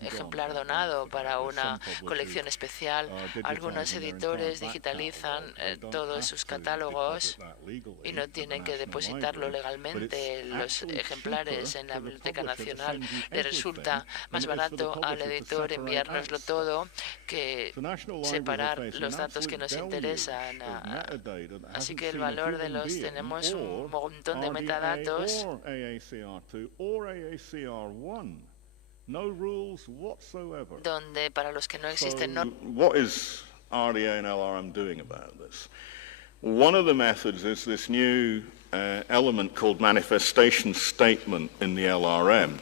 ejemplar donado para una colección especial. Algunos editores digitalizan todos sus catálogos y no tienen que depositarlo legalmente los ejemplares en la Biblioteca Nacional. Le resulta más barato al editor enviárnoslo todo que separar los datos que nos interesan. Así que el valor de los, tenemos un montón de metadatos donde para los que no existen what is RDA and LRM doing about this? One of the methods is this new element called manifestation statement in the LRM.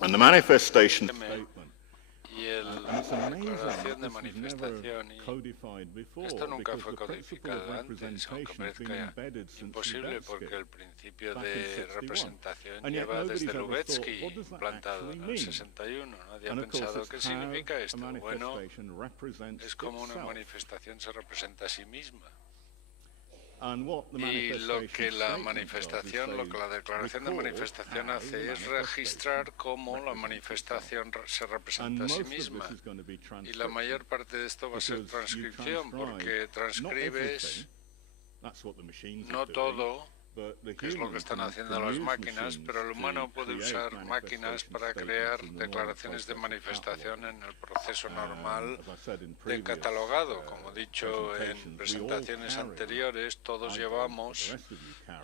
And the manifestation statement, la declaración de manifestación, y esto nunca fue codificado antes, aunque parezca imposible, porque el principio de representación lleva desde Lubetsky implantado en el 61. Nadie ha pensado qué significa esto. Bueno, es como una manifestación se representa a sí misma. Y lo que la manifestación, lo que la declaración de manifestación hace es registrar cómo la manifestación se representa a sí misma. Y la mayor parte de esto va a ser transcripción, porque transcribes no todo, que es lo que están haciendo las máquinas, pero el humano puede usar máquinas para crear declaraciones de manifestación en el proceso normal de catalogado. Como he dicho en presentaciones anteriores, todos llevamos,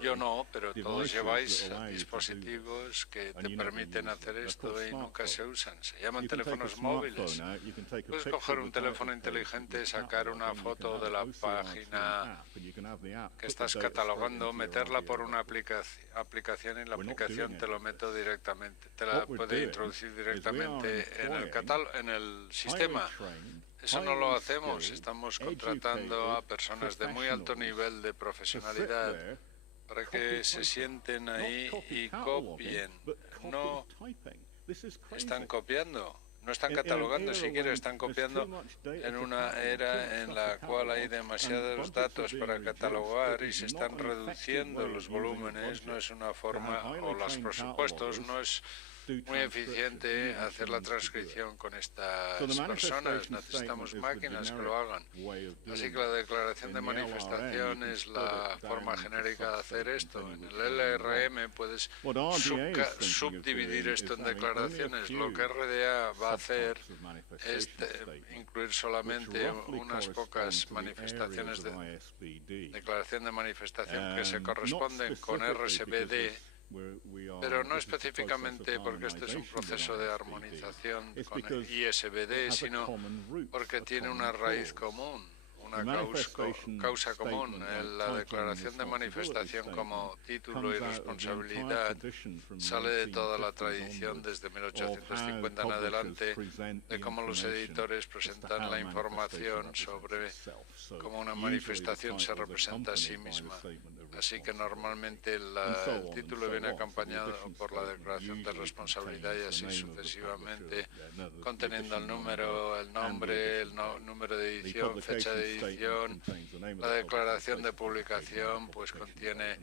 yo no, pero todos lleváis dispositivos que te permiten hacer esto y nunca se usan. Se llaman teléfonos móviles. Puedes coger un teléfono inteligente, sacar una foto de la página que estás catalogando, meterla por una aplicación y la aplicación te lo mete directamente, te la puede introducir directamente en el sistema. Eso no lo hacemos, estamos contratando a personas de muy alto nivel de profesionalidad para que se sienten ahí y copien. No están copiando. No están catalogando siquiera, están copiando en una era en la cual hay demasiados datos para catalogar y se están reduciendo los volúmenes. No es una forma, o los presupuestos, no es muy eficiente hacer la transcripción con estas personas. Necesitamos máquinas que lo hagan. Así que la declaración de manifestación es la forma genérica de hacer esto. En el LRM puedes subdividir esto en declaraciones. Lo que RDA va a hacer es incluir solamente unas pocas manifestaciones de declaración de manifestación que se corresponden con RSBD, pero no específicamente porque este es un proceso de armonización con el ISBD, sino porque tiene una raíz común, una causa común. La declaración de manifestación como título y responsabilidad sale de toda la tradición desde 1850 en adelante de cómo los editores presentan la información sobre cómo una manifestación se representa a sí misma. Así que normalmente el título viene acompañado por la declaración de responsabilidad y así sucesivamente, conteniendo el número, el nombre, el número de edición, fecha de edición. La declaración de publicación pues contiene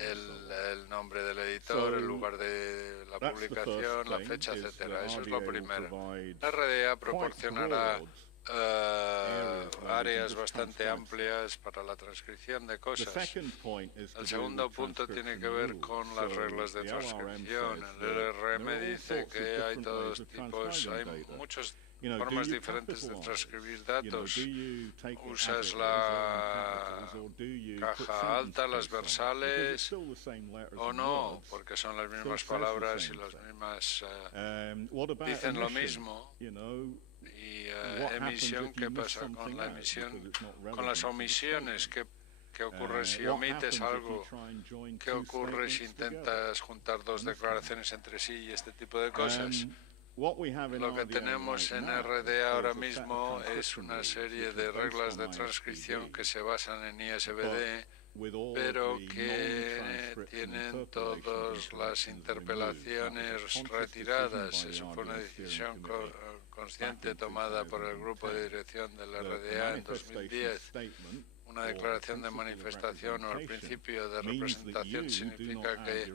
el nombre del editor, el lugar de la publicación, la fecha, etcétera. Eso es lo primero. La RDA proporcionará áreas bastante amplias para la transcripción de cosas. El segundo punto tiene que ver con las reglas de transcripción. El LRM dice que hay todos tipos, hay muchas formas diferentes de transcribir datos. Usas la caja alta, las versales, o no, porque son las mismas palabras y las mismas dicen lo mismo. Y emisión, ¿qué pasa con la emisión? Con las omisiones, ¿qué ocurre si omites algo? ¿Qué ocurre si intentas juntar dos declaraciones entre sí y este tipo de cosas? Lo que tenemos en RDA ahora mismo es una serie de reglas de transcripción que se basan en ISBD, pero que tienen todas las interpelaciones retiradas. Eso fue una decisión consciente tomada por el grupo de dirección del RDA en 2010. Una declaración de manifestación o el principio de representación significa que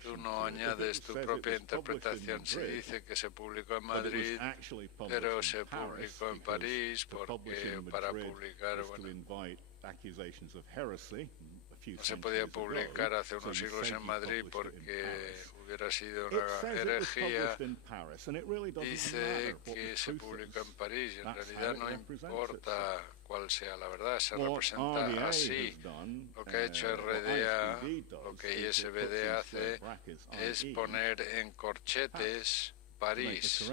tú no añades tu propia interpretación. Se dice que se publicó en Madrid, pero se publicó en París porque para publicar, no se podía publicar hace unos siglos en Madrid porque hubiera sido una herejía. Dice que se publicó en París y en realidad no importa cuál sea la verdad, se representa así. Lo que ha hecho RDA, lo que ISBD hace, es poner en corchetes París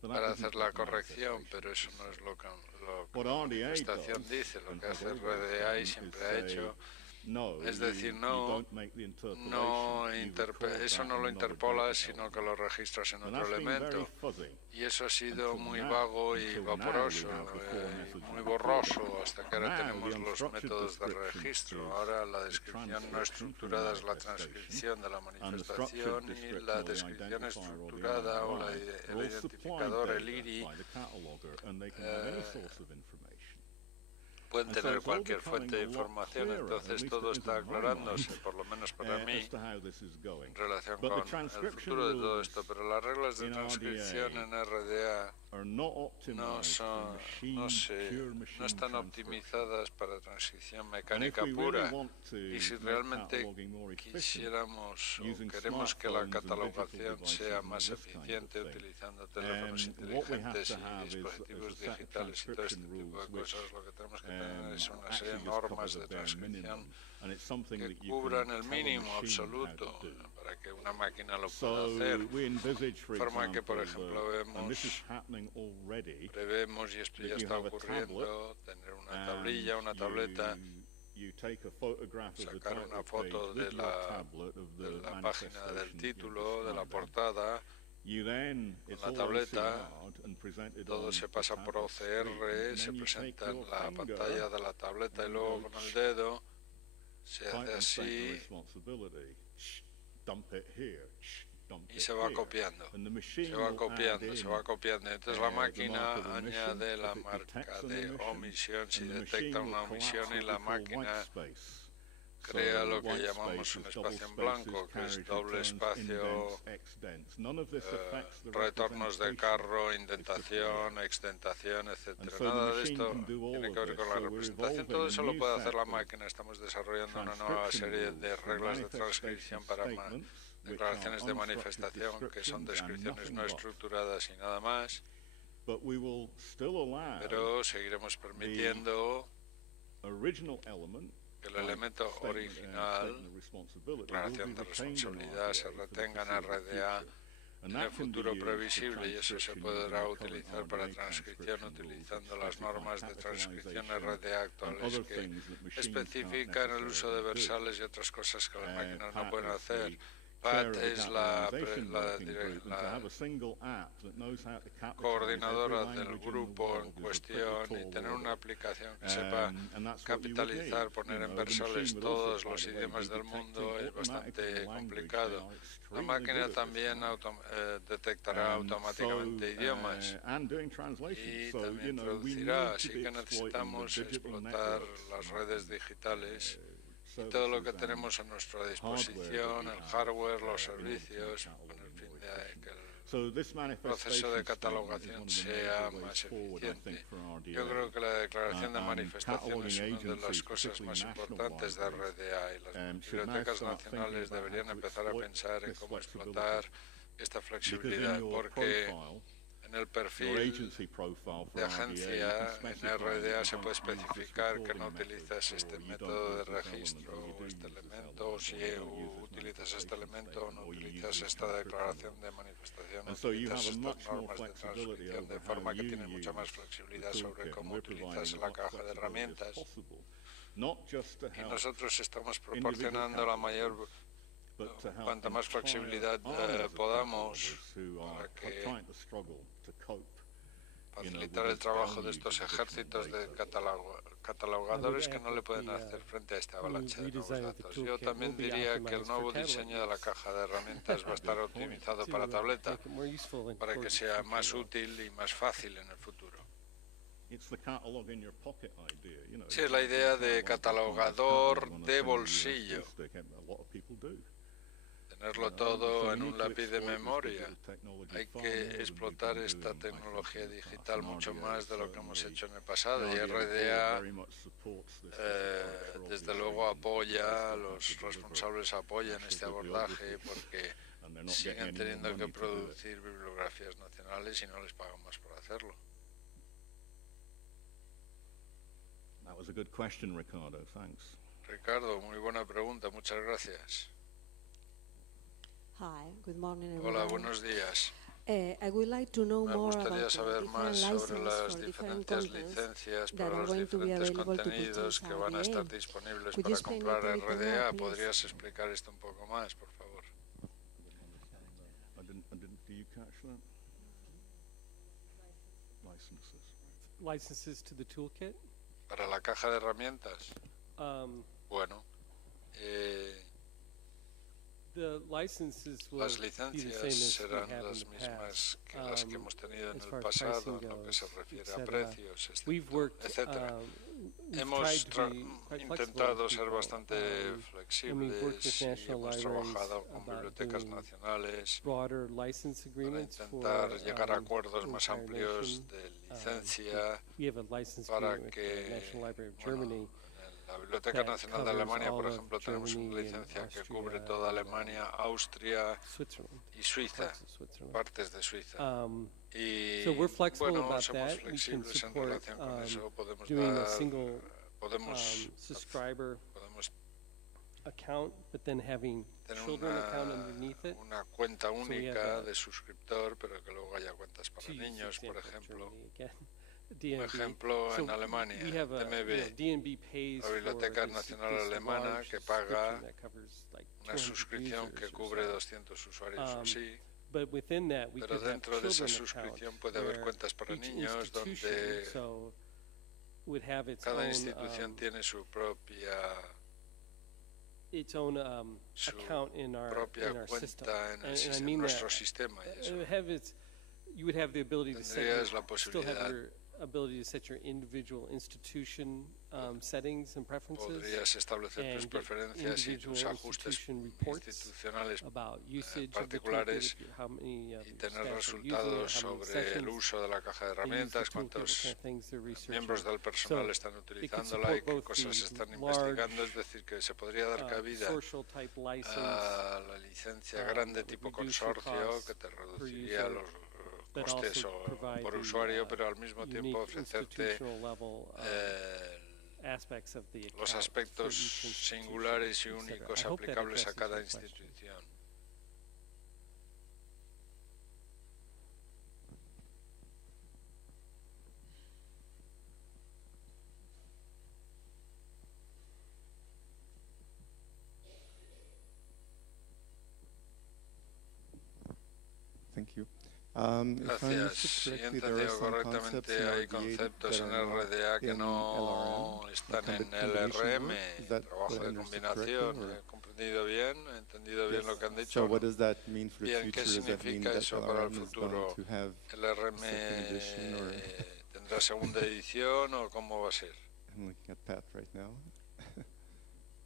para hacer la corrección, pero eso no es lo que la manifestación dice. Lo que hace RDA y siempre ha hecho es decir, eso no lo interpolas, sino que lo registras en otro elemento. Y eso ha sido muy vago y vaporoso, muy borroso, hasta que ahora tenemos los métodos de registro. Ahora la descripción no estructurada es la transcripción de la manifestación y la descripción estructurada o el identificador, el IRI, pueden tener cualquier fuente de información, entonces todo está aclarándose, por lo menos para mí, en relación con el futuro de todo esto. Pero las reglas de transcripción en RDA no están optimizadas para transcripción mecánica pura. Y si realmente quisiéramos o queremos que la catalogación sea más eficiente utilizando teléfonos inteligentes y dispositivos digitales y todo este tipo de cosas, lo que tenemos que tener es una serie de normas de transcripción que cubran el mínimo absoluto para que una máquina lo pueda hacer. De forma que, por ejemplo, prevemos, y esto ya está ocurriendo, tener una tablilla, una tableta, sacar una foto de la página del título, de la portada, con la tableta, todo se pasa por OCR, se presenta en la pantalla de la tableta y luego con el dedo se hace así y se va copiando, se va copiando. Entonces la máquina añade la marca de omisión si detecta una omisión y la máquina crea lo que llamamos un espacio en blanco, que es doble espacio, retornos de carro, indentación, exdentación, etc. Nada de esto tiene que ver con la representación. Todo eso lo puede hacer la máquina. Estamos desarrollando una nueva serie de reglas de transcripción para declaraciones de manifestación, que son descripciones no estructuradas y nada más. Pero seguiremos permitiendo que el elemento original, declaración de responsabilidad, se retenga en RDA en el futuro previsible, y eso se podrá utilizar para transcripción utilizando las normas de transcripción RDA actuales que especifican el uso de versales y otras cosas que las máquinas no pueden hacer. Pat es la coordinadora del grupo en cuestión, y tener una aplicación que sepa capitalizar, poner en versales todos los idiomas del mundo es bastante complicado. La máquina también detectará automáticamente idiomas y también traducirá, así que necesitamos explotar las redes digitales y todo lo que tenemos a nuestra disposición, el hardware, los servicios, con el fin de que el proceso de catalogación sea más eficiente. Yo creo que la declaración de manifestación es una de las cosas más importantes de RDA, y las bibliotecas nacionales deberían empezar a pensar en cómo explotar esta flexibilidad, porque en el perfil de agencia, en RDA, se puede especificar que no utilizas este método de registro o este elemento, o si utilizas este elemento o no utilizas esta declaración de manifestación, utilizas estas normas de transcripción, de forma que tienes mucha más flexibilidad sobre cómo utilizas la caja de herramientas. Y nosotros estamos proporcionando la mayor, cuanta más flexibilidad podamos, para que facilitar el trabajo de estos ejércitos de catalogadores que no le pueden hacer frente a esta avalancha de nuevos datos. Yo también diría que el nuevo diseño de la caja de herramientas va a estar optimizado para tableta, para que sea más útil y más fácil en el futuro. Sí, es la idea de catalogador de bolsillo. Tenerlo todo en un lápiz de memoria. Hay que explotar esta tecnología digital mucho más de lo que hemos hecho en el pasado, y RDA desde luego apoya, los responsables apoyan este abordaje, porque siguen teniendo que producir bibliografías nacionales y no les pagan más por hacerlo. Ricardo, muy buena pregunta, muchas gracias. Hola, buenos días. Me gustaría saber más sobre las diferentes licencias para los diferentes contenidos que van a estar disponibles para comprar RDA. ¿Podrías explicar esto un poco más, por favor? ¿Para la caja de herramientas? Bueno, las licencias serán las mismas que las que hemos tenido en el pasado, en lo que se refiere a precios, etc. Hemos intentado ser bastante flexibles y hemos trabajado con bibliotecas nacionales para intentar llegar a acuerdos más amplios de licencia para que, en la Biblioteca Nacional de Alemania, por ejemplo, tenemos una licencia que cubre toda Alemania, Austria y Suiza, partes de Suiza. Y bueno, somos flexibles en relación con eso. Podemos tener una cuenta única de suscriptor, pero que luego haya cuentas para niños, por ejemplo. Un ejemplo, en Alemania, DNB, la Biblioteca Nacional Alemana, que paga una suscripción que cubre 200 usuarios o así. Pero dentro de esa suscripción puede haber cuentas para niños donde cada institución tiene su propia cuenta en nuestro sistema. Y eso tendrías la posibilidad. Podrías establecer tus preferencias y tus ajustes institucionales particulares y tener resultados sobre el uso de la caja de herramientas, cuántos miembros del personal están utilizándola y qué cosas están investigando. Es decir, que se podría dar cabida a la licencia grande tipo consorcio, que te reduciría los costes por usuario, pero al mismo tiempo ofrecerte los aspectos singulares y únicos aplicables a cada institución. Thank you. Gracias. Si he entendido correctamente, hay conceptos en RDA que no están en LRM, trabajo de combinación. ¿He comprendido bien? ¿He entendido bien lo que han dicho? Bien, ¿qué significa eso para el futuro? ¿LRM tendrá segunda edición o cómo va a ser?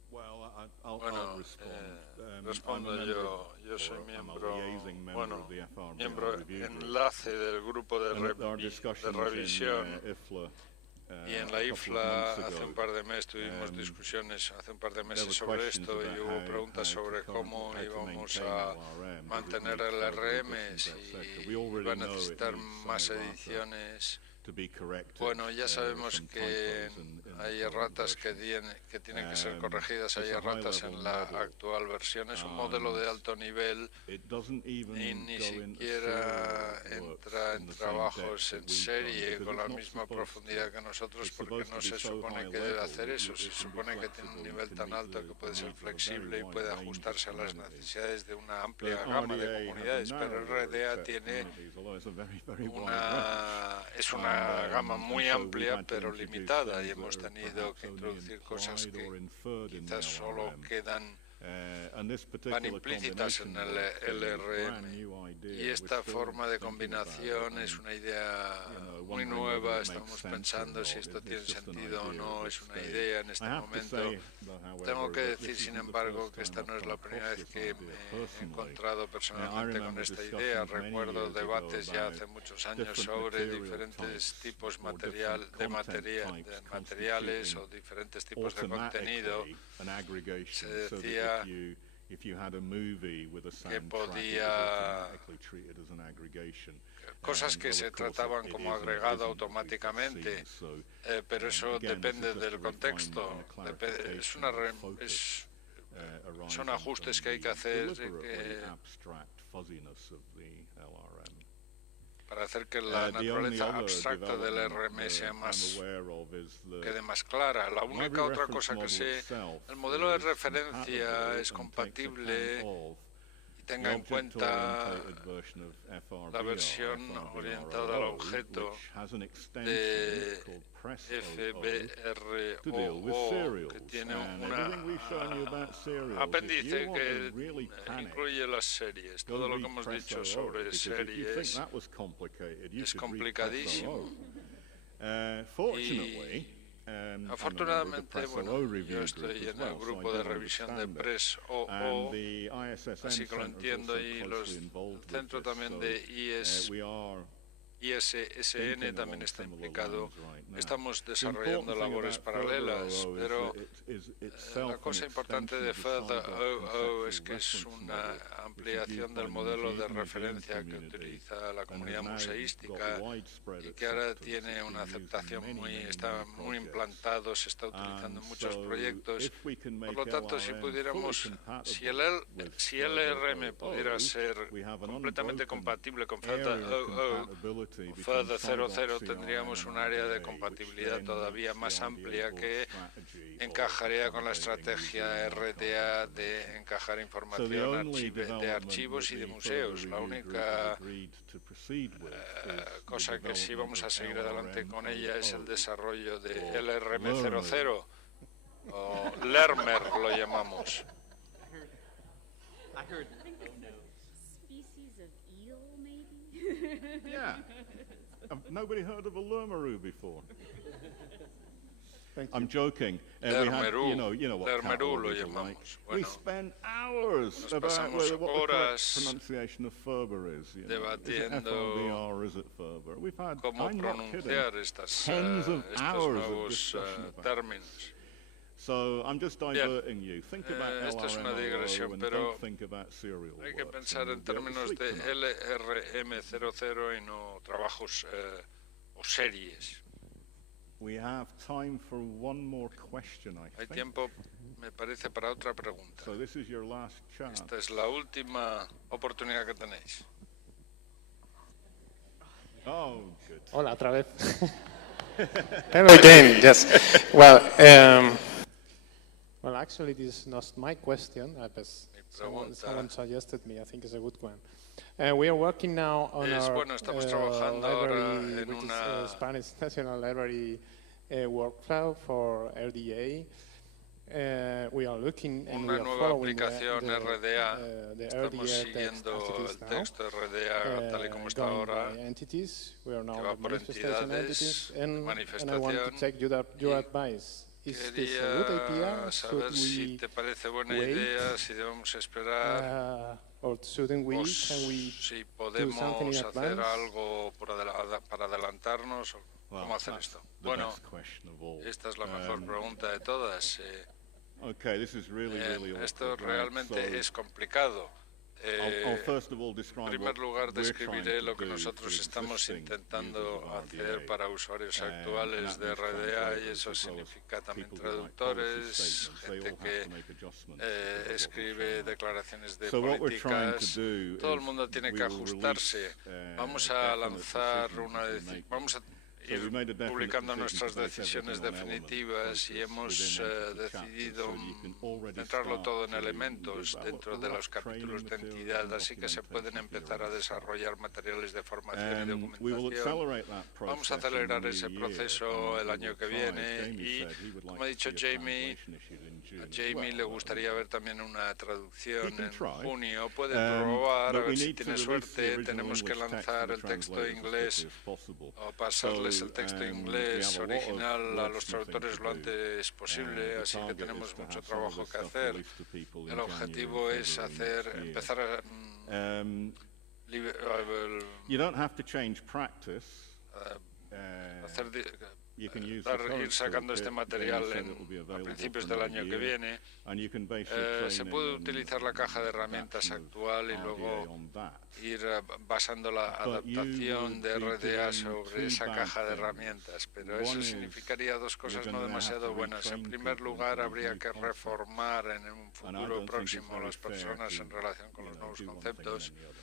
Bueno, respondo yo. Yo soy miembro enlace del grupo de revisión. Y en la IFLA hace un par de meses tuvimos discusiones sobre esto y hubo preguntas sobre cómo íbamos a mantener el RM, si iba a necesitar más ediciones. Bueno, ya sabemos que hay erratas que tienen que ser corregidas, hay erratas en la actual versión. Es un modelo de alto nivel y ni siquiera entra en trabajos en serie con la misma profundidad que nosotros, porque no se supone que debe hacer eso. Se supone que tiene un nivel tan alto que puede ser flexible y puede ajustarse a las necesidades de una amplia gama de comunidades, pero RDA tiene es una gama muy amplia pero limitada, y hemos tenido que introducir cosas que quizás solo van implícitas en el LRM, y esta forma de combinación es una idea muy nueva. Estamos pensando si esto tiene sentido o no. Es una idea en este momento. Tengo que decir, sin embargo, que esta no es la primera vez que me he encontrado personalmente con esta idea. Recuerdo debates ya hace muchos años sobre diferentes tipos de materiales o diferentes tipos de contenido. Se decía que podía cosas que se trataban como agregado automáticamente, pero eso depende del contexto. Son ajustes que hay que hacer para hacer que la naturaleza abstracta del RM quede más clara. La única otra cosa que sé, el modelo de referencia es compatible y tenga en cuenta la versión orientada al objeto de FBROO, que tiene un apéndice que incluye las series. Todo lo que hemos dicho sobre series es complicadísimo. Y Afortunadamente, bueno, yo estoy en el grupo de revisión de Press OO, así que lo entiendo, y el centro también de ISSN también está implicado. Estamos desarrollando labores paralelas, pero la cosa importante de Further OO es que es una ampliación del modelo de referencia que utiliza la comunidad museística y que ahora tiene una aceptación está muy implantado, se está utilizando en muchos proyectos. Por lo tanto, si el LRM pudiera ser completamente compatible con Further OO, Further 00, tendríamos un área de compatibilidad todavía más amplia que encajaría con la estrategia RDA de encajar información de archivos y de museos. La única cosa que sí vamos a seguir adelante con ella es el desarrollo de LRM00, o LERMER lo llamamos. Species of eel, maybe? Yeah. Nobody heard of a lermaroo before? I'm joking. Lermaroo, you know what Lermaroo lo catalogues are llamamos. like. Bueno, We spend hours about pasamos what the correct horas pronunciation of Ferber is. You know. Is it debatiendo FLBR or is it Ferber? We've had, cómo I'm not kidding, pronunciar estos tens of hours of nuevos discussion about it. términos. So I'm just diverting you. Think about Esto es una LRMRO digresión, and pero don't think about serial hay que work, pensar and en you'll be able to términos sleep de tonight. LRM00 y no trabajos o series. We have time for one more question, I Hay think. tiempo, me parece, para otra pregunta. So this is your last chance. Esta es la última oportunidad que tenéis. Oh, good. Hola, otra vez. Hello again. Yes. Well, actually, this is not my question. Someone suggested me. I think it's a good one. We are working now on Estamos trabajando ahora library, en which una is Spanish National Library workflow for RDA. We are looking and we una are nueva following aplicación RDA. the Estamos RDA siguiendo text el now. texto RDA tal y como está Going ahora, by entities. We are now que va the por manifestation entidades, entities, and I want to manifestación, take your y advice. Is this a good idea? Quería Should saber si we te parece buena wait? idea, si debemos esperar, Or shouldn't we? o Can we si do something in podemos hacer advance? algo para adelantarnos, o cómo hacer That's esto. the Bueno, best question of all. esta es la mejor pregunta de todas. Okay, this is really Esto awkward, right? realmente So es complicado. I'll first of all En describe primer what lugar, we're trying describiré to lo que do nosotros for estamos existing intentando users of hacer RDA. para usuarios And actuales de that means RDA, y translators eso as well as significa también people who write policy traductores, statements. They gente all have que to make adjustments to what we're escribe trying to declaraciones de So what we're trying to políticas. do Todo el is mundo tiene we que will ajustarse. release, Vamos a definite lanzar decisions una as we make vamos a them. ir So we made a definite publicando decision nuestras to base decisiones everything on definitivas, y element hemos focus within entity decidido chapters, so you can already centrarlo start todo en to elementos develop dentro de rough los capítulos de training entidad, materials así que se and pueden documentation empezar a for your desarrollar materiales de formación y And we will documentación. accelerate that Vamos a process in acelerar the ese new year. proceso el And año que we will viene, try, as Jamie y said, he would como like ha to dicho see a Jamie, translation issued in June a as Jamie well. le gustaría ver también una traducción He can en try. junio. Puede But probar, a we ver si need to tiene release the suerte. original Tenemos que English text lanzar to el the texto translators as inglés quickly as possible. o pasarles So, el texto we inglés have a lot of original a los wordsmithing traductores to lo do. antes posible, The así que target tenemos is to mucho have some of trabajo this que stuff hacer. released to people in El January, objetivo es February next year. empezar a You don't have to change practice. hacer You can use the current ir sacando este toolkit. material They said it will be a available principios for del another año que year. viene. And you can base your Se training puede and utilizar la caja de herramientas adaptation of actual y RDA luego on that. ir basando la But you adaptación de would be RDA doing sobre two esa bad caja de things. herramientas, pero One eso is significaría dos cosas you're no gonna have demasiado to buenas. En retrain primer people lugar, into habría new que concepts. reformar en un And I futuro don't think it's próximo a very las fair personas to, en relación con los nuevos do one thing conceptos, and then the other.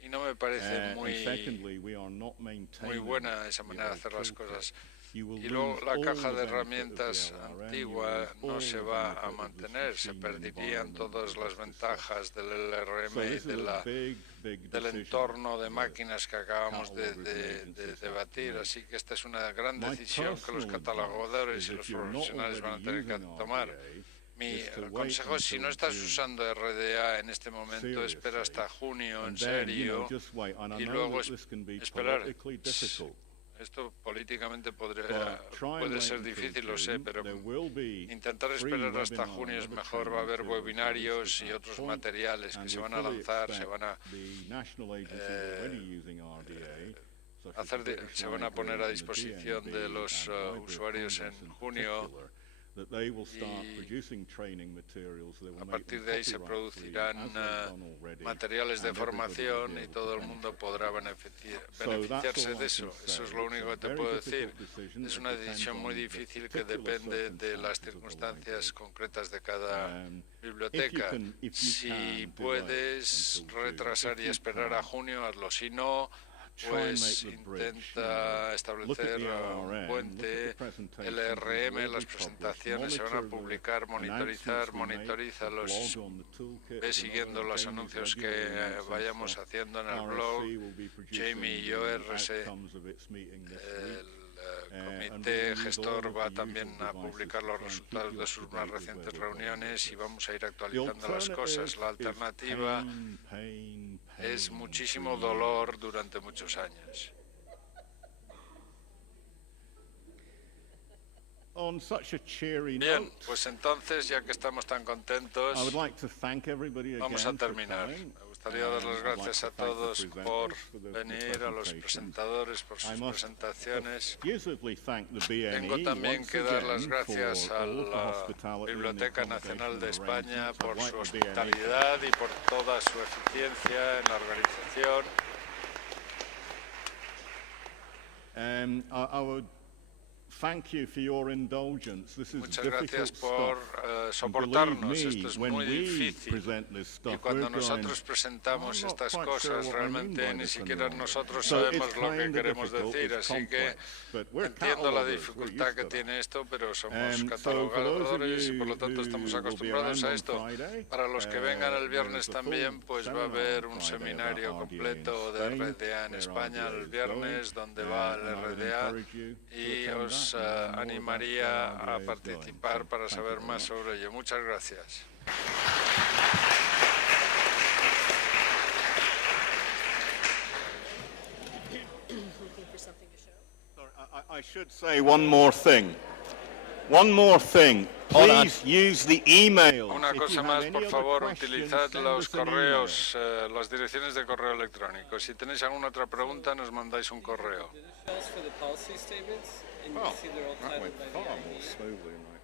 y no me parece And secondly, we are not muy maintaining buena esa the manera de old hacer las toolkit. cosas. You will Y luego lose la all caja the de benefit of the herramientas LRM, you antigua lose no all se the va benefit a of this mantener, se machine perderían environment todas that las was ventajas del LRM So y this is a big del decision entorno de that máquinas que acabamos de catalog review agencies have to debatir, make. así que esta es una gran My decisión que los personal catalogadores advice y is los if you're not profesionales van a already tener que using tomar. RDA, Mi is to wait consejo es, si until no estás June. usando RDA en este momento, espera hasta junio, en And then, serio, just wait. And I y know luego that this can be esperar. politically difficult. Esto políticamente puede ser difícil, lo sé, pero intentar esperar hasta junio es mejor. Va a haber webinarios y otros materiales que se van a lanzar, se van a poner a disposición de los usuarios en junio. Y a partir de ahí se producirán materiales de formación y todo el mundo podrá beneficiarse de eso. Eso es lo único que te puedo decir. Es una decisión muy difícil que depende de las circunstancias concretas de cada biblioteca. Si puedes retrasar y esperar a junio, hazlo. Si no, pues intenta establecer un puente. El LRM, las presentaciones se van a publicar, monitorízalos, ve siguiendo los anuncios que vayamos haciendo en el blog. Jamie y yo, el comité gestor, va también a publicar los resultados de sus más recientes reuniones y vamos a ir actualizando las cosas. La alternativa es muchísimo dolor durante muchos años. Bien, pues entonces, ya que estamos tan contentos, vamos a terminar. Me gustaría dar las gracias a todos por venir, a los presentadores por sus presentaciones. Tengo también que dar las gracias a la Biblioteca Nacional de España por su hospitalidad y por toda su eficiencia en la organización. Muchas gracias por soportarnos. Esto es muy difícil. Y cuando nosotros presentamos estas cosas, realmente ni siquiera nosotros sabemos lo que queremos decir. Así que entiendo la dificultad que tiene esto, pero somos catalogadores y por lo tanto estamos acostumbrados a esto. Para los que vengan el viernes también, pues va a haber un seminario completo de RDA en España el viernes, donde va el RDA, y os animaría a participar para saber más sobre ello. Muchas gracias. I should say one more thing. Please use the email. Una cosa más, por favor, utilizad los correos, las direcciones de correo electrónico. Si tenéis alguna otra pregunta, nos mandáis un correo. Well, that went far more smoothly than I